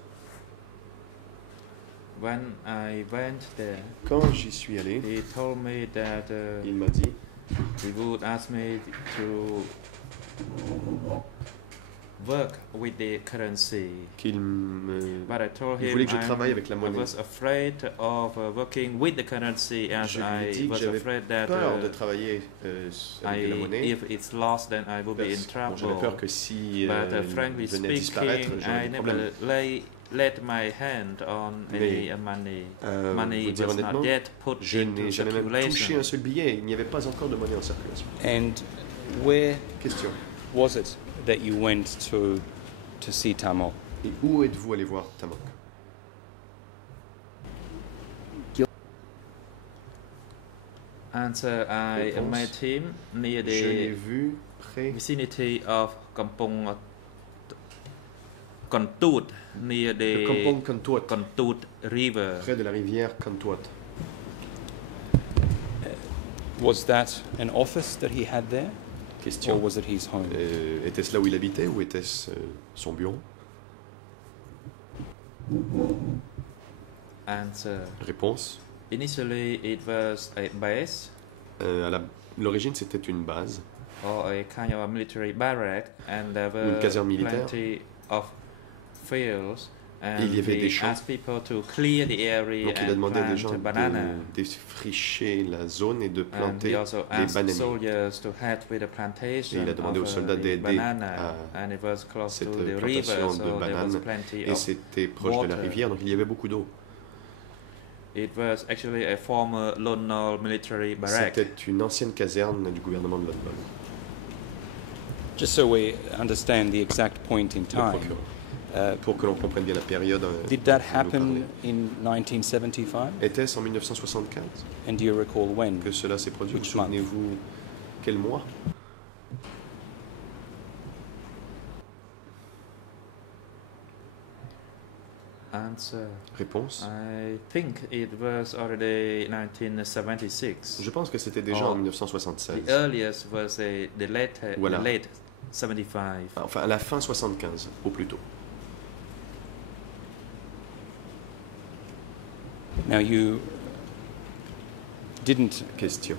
When I went there, Quand j'y suis allé, he told me that il m'a dit he would ask me to work with the currency. qu'il me But I told him voulait que je travaille avec la I monnaie. was afraid of working with the currency, as Je lui ai I dit que was j'avais afraid that peur de travailler avec la monnaie. if it's lost, then I would be in Bon, j'avais trouble. peur que si But frankly venait à disparaître, speaking, j'aurais I des never problèmes. laid my hand on any money. Money Vous dire was not honnêtement, yet put je into n'ai jamais même touché circulation. un seul billet. Il n'y avait pas encore de monnaie en circulation. And where Question. was it that you went to see Tamok? Et où êtes-vous allé voir Tamok? Answer, I Réponse. met him near Je l'ai the vu près vicinity of Kampong Kontut, near de the Kampong Kantuot, Kontut River. près de la rivière Kantuot. Was that an office that he had there, or Question. was it his home? Était-ce là où il habitait ou était-ce son bureau? Answer. Réponse. Initially, it was a base À l'origine, c'était une base, or a kind of a military barrack, and there une were caserne militaire. plenty of fields. And Il y avait des he champs. asked people to clear the area Donc il a and demandé à des plant gens banana. de défricher la zone et de And planter he also des asked bananiers. soldiers to help with the plantation Et il a demandé aux of soldats the d'aider banana, à and it was close cette to the river, plantation so de there was bananes. plenty Et of c'était proche de la water. rivière, donc il y avait beaucoup d'eau. It was actually a former Lone Nol military barrack. C'était une ancienne caserne du gouvernement de London. Just so we understand the exact point in time, Pour que l'on comprenne bien la période. did that dont vous happen parlez. in 1975? Était-ce en 1975 And do you recall when? que cela s'est produit? Vous Which month? souvenez-vous quel mois? Answer. Réponse. I think it was already 1976. Je pense que c'était déjà Oh. en 1976. The earliest was the Voilà. late 75. Enfin, à la fin 75, au plus tôt. Now you didn't Question.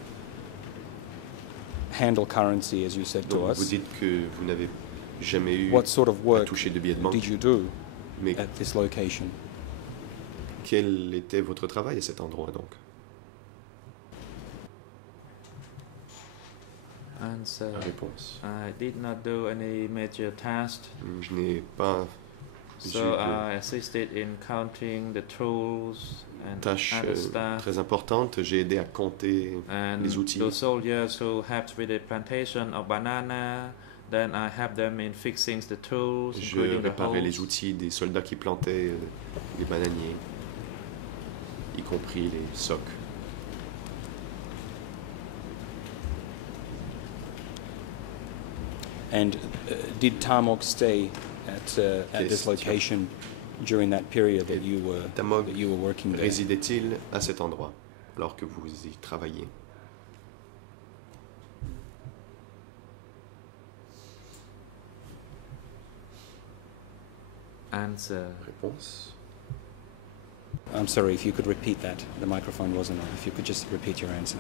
handle currency, as you said to Donc, vous us. dites que vous n'avez jamais eu What sort of à work toucher de billets de banque. did you do Mais at this location? quel était votre travail à cet endroit donc? Answer. Réponse. I did not do any major tasks. Je n'ai pas So I assisted in counting the tools and tâche other stuff. Très importante. J'ai aidé à compter les outils. The soldiers who helped with the plantation of banana, then I helped them in fixing the tools, Je réparais les outils des soldats qui plantaient les bananiers, y compris les socs. And did Tamok stay at this location during that period that you were working there? Résidait-il à cet endroit alors que vous y travailliez? Answer. Réponse. I'm sorry, if you could repeat that. The microphone wasn't on. If you could just repeat your answer.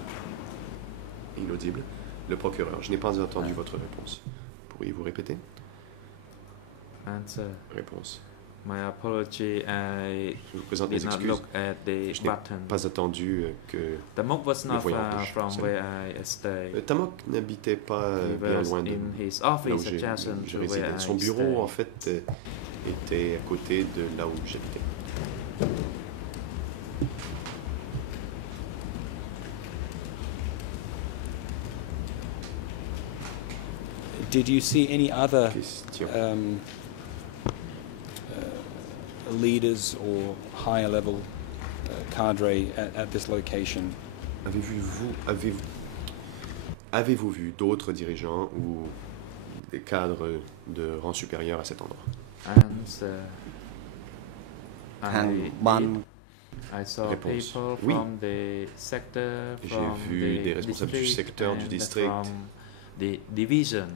Inaudible. Le procureur, je n'ai pas entendu votre réponse. Pourriez-vous répéter? Answer. Réponse. My apology, I je vous présente mes excuses. Look at the je n'ai pas attendu que Tamok was not far from where I stayed. Tamok n'habitait pas bien loin de là où je résidais. Son bureau, en fait, était à côté de là où j'habitais. Did you see any other leaders or higher level cadre at this location? Avez-vous vu d'autres dirigeants ou des cadres de rang supérieur à cet endroit? I saw Réponse. People Oui. From the sector, j'ai vu des responsables du secteur, du district, the division.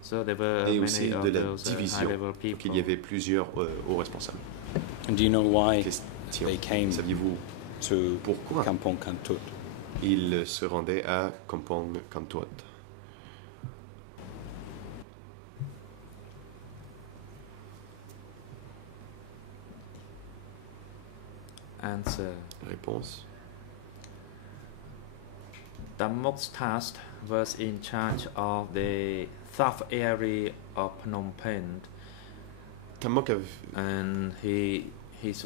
So there were et aussi many de la of those, division. high-level people. Donc il y avait plusieurs hauts responsables. And do you know why Question. they came Saviez-vous to pourquoi Kampong Kantut? ils se rendaient à Kampong Kantut? Answer. Réponse. Tamok's task was in charge of the south area of Phnom Penh. Tamok and his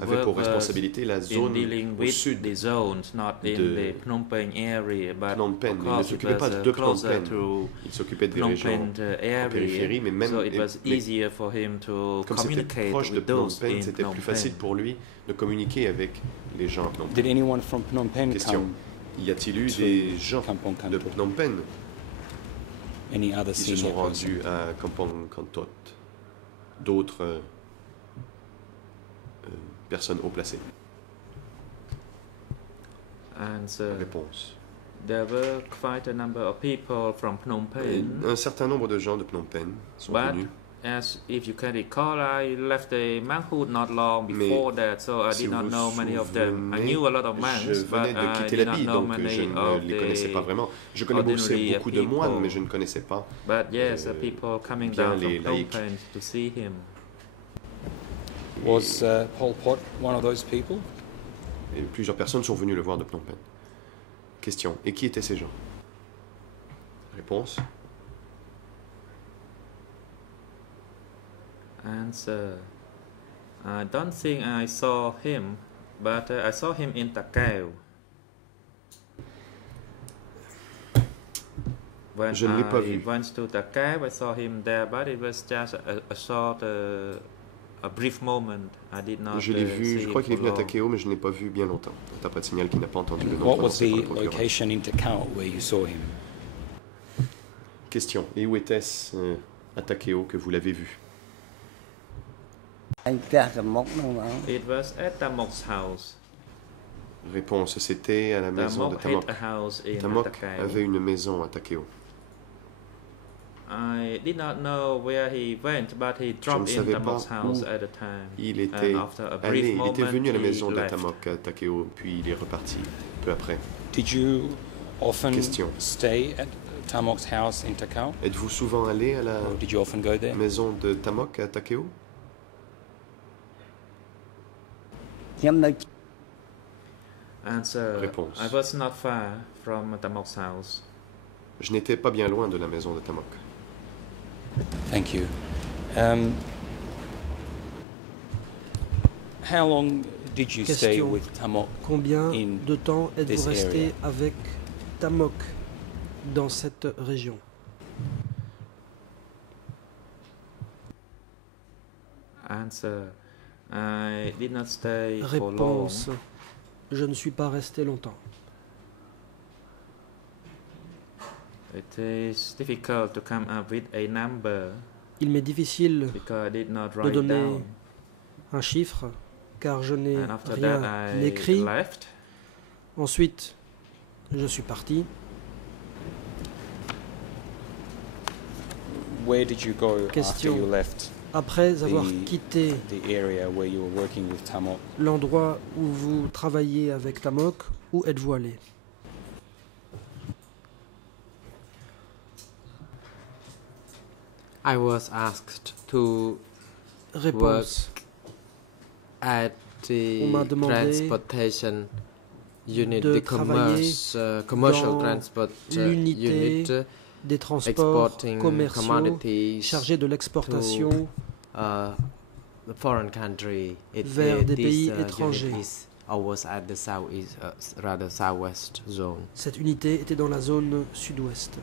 avait pour responsabilité la zone au sud the zones, not in the Phnom Penh area, but Phnom Penh. Il ne s'occupait pas de Phnom Penh. Il s'occupait des régions en périphérie, mais même so it was easier for him to comme c'était proche de Phnom Penh, c'était plus facile pour lui de communiquer avec les gens à Phnom Penh. Did anyone from Phnom Penh Question. Y a-t-il eu des gens de Phnom Penh qui se sont rendus à Kampong Kantut? D'autres personnes haut placées? Réponse. There were quite a number of people from Phnom Penh. Un certain nombre de gens de Phnom Penh sont venus. As if you can recall, I left the monkhood not long before that, so I did not know many of them. I knew a lot of monks, but I did not know many of les connaissais pas vraiment. Je connaissais beaucoup de moines, mais je ne connaissais pas. But yes, people coming down from Phnom Penh to see him. Was Pol Pot one of those people? Et plusieurs personnes sont venues le voir de Phnom Penh. Question. Et qui étaient ces gens? Réponse. Answer. I don't think I saw him, but I saw him in Takeo. When je ne l'ai pas vu. I went to Takeo, I saw him there, but it was just a short, a brief moment. I did not. Je l'ai vu. Je crois qu'il est venu à Takeo, mais je ne l'ai pas vu bien longtemps. Interprète signal qui n'a pas entendu le nom. What was the location in Takeo where you saw him? Question. Et où était-ce à Takeo que vous l'avez vu? It was at Tamok's house. Réponse. C'était à la maison de Tamok. Tamok avait une maison à Takeo. I did not know where he went, but he dropped in Tamok's house at the time. Il était allé, il était venu à la maison de Tamok à Takeo, puis il est reparti peu après. Did you often stay at Tamok's house in Takeo? Êtes-vous souvent allé à la did you often go there? Maison de Tamok à Takeo? Answer. Réponse. I was not far from Tamok's house. Je n'étais pas bien loin de la maison de Tamok. Thank you. How long did you stay with Tamok? Combien de temps êtes-vous resté avec Tamok dans cette région? Answer. I did not stay for long. Réponse. Je ne suis pas resté longtemps. It is difficult to come up with a number. Il m'est difficile de donner un chiffre car je n'ai rien écrit. Ensuite, je suis parti. Where did you go Question. after you left? Après avoir quitté l'endroit où vous travaillez avec Tamok, où êtes-vous allé? I was asked to Réponse. work at the transportation unit, the commercial transport unit, des transports commerciaux chargés de l'exportation vers des pays étrangers. Cette unité était dans la zone sud-ouest.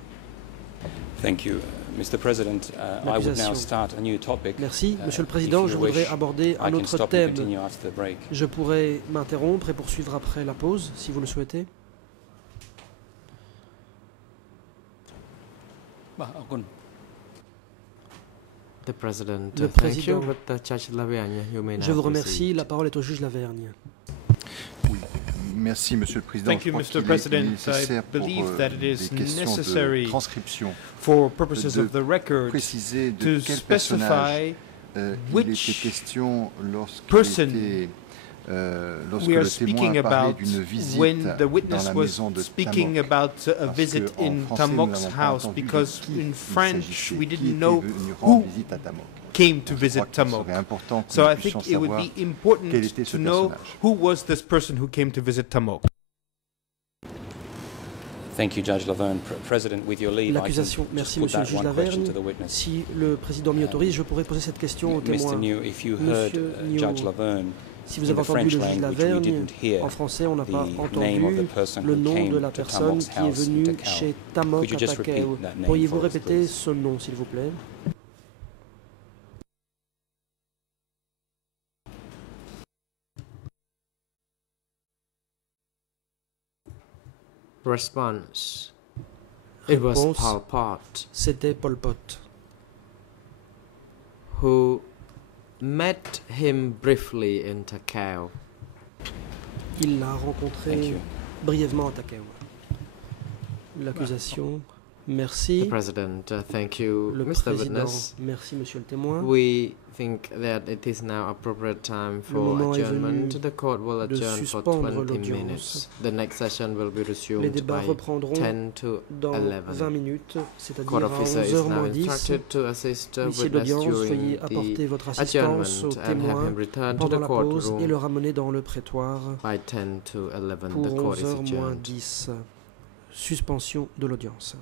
Thank you, Mr. President. I would now start a new topic. Merci, Monsieur le Président. Je voudrais aborder un autre thème. Je pourrais m'interrompre et poursuivre après la pause, si vous le souhaitez. Le Président. Je vous remercie. La parole est au juge Lavergne. Oui. Merci, Monsieur le Président. Thank you, Mr. President. I believe that it is necessary, for purposes of the record, to specify which person we are speaking about when the witness was speaking about a visit in Tamok's house, because in French we didn't know who came to visit Tamok. So I think it would be important to know who was this person who came to visit Tamok. Thank you, Judge Laverne. President, with your leave, L'accusation. Merci, Monsieur le juge Lavergne. Si le Président m'y autorise, je pourrais poser cette question au témoin. Monsieur New, si vous avez entendu le juge Lavergne, en français, on n'a pas entendu le nom de la personne qui est venue chez Tamok à Takeo. Pourriez-vous répéter ce nom, s'il vous plaît? Response. It was Pol Pot. C'était Pol Pot. Who met him briefly in Takeo. Il l'a rencontré brièvement à Takeo. L'accusation. Merci. The President, thank you, le Mr. Président, Witness. merci, Monsieur le témoin. We think that it is now appropriate time for adjournment. The court will adjourn for 20 minutes. The next session will be resumed by 10 to 11. 20 minutes, Court officer is now instructed to assist witness during the adjournment and have him return to the courtroom et le ramener dans le prétoire by 10 to 11. Pour The court is 11h moins adjourned. 10. Suspension de l'audience.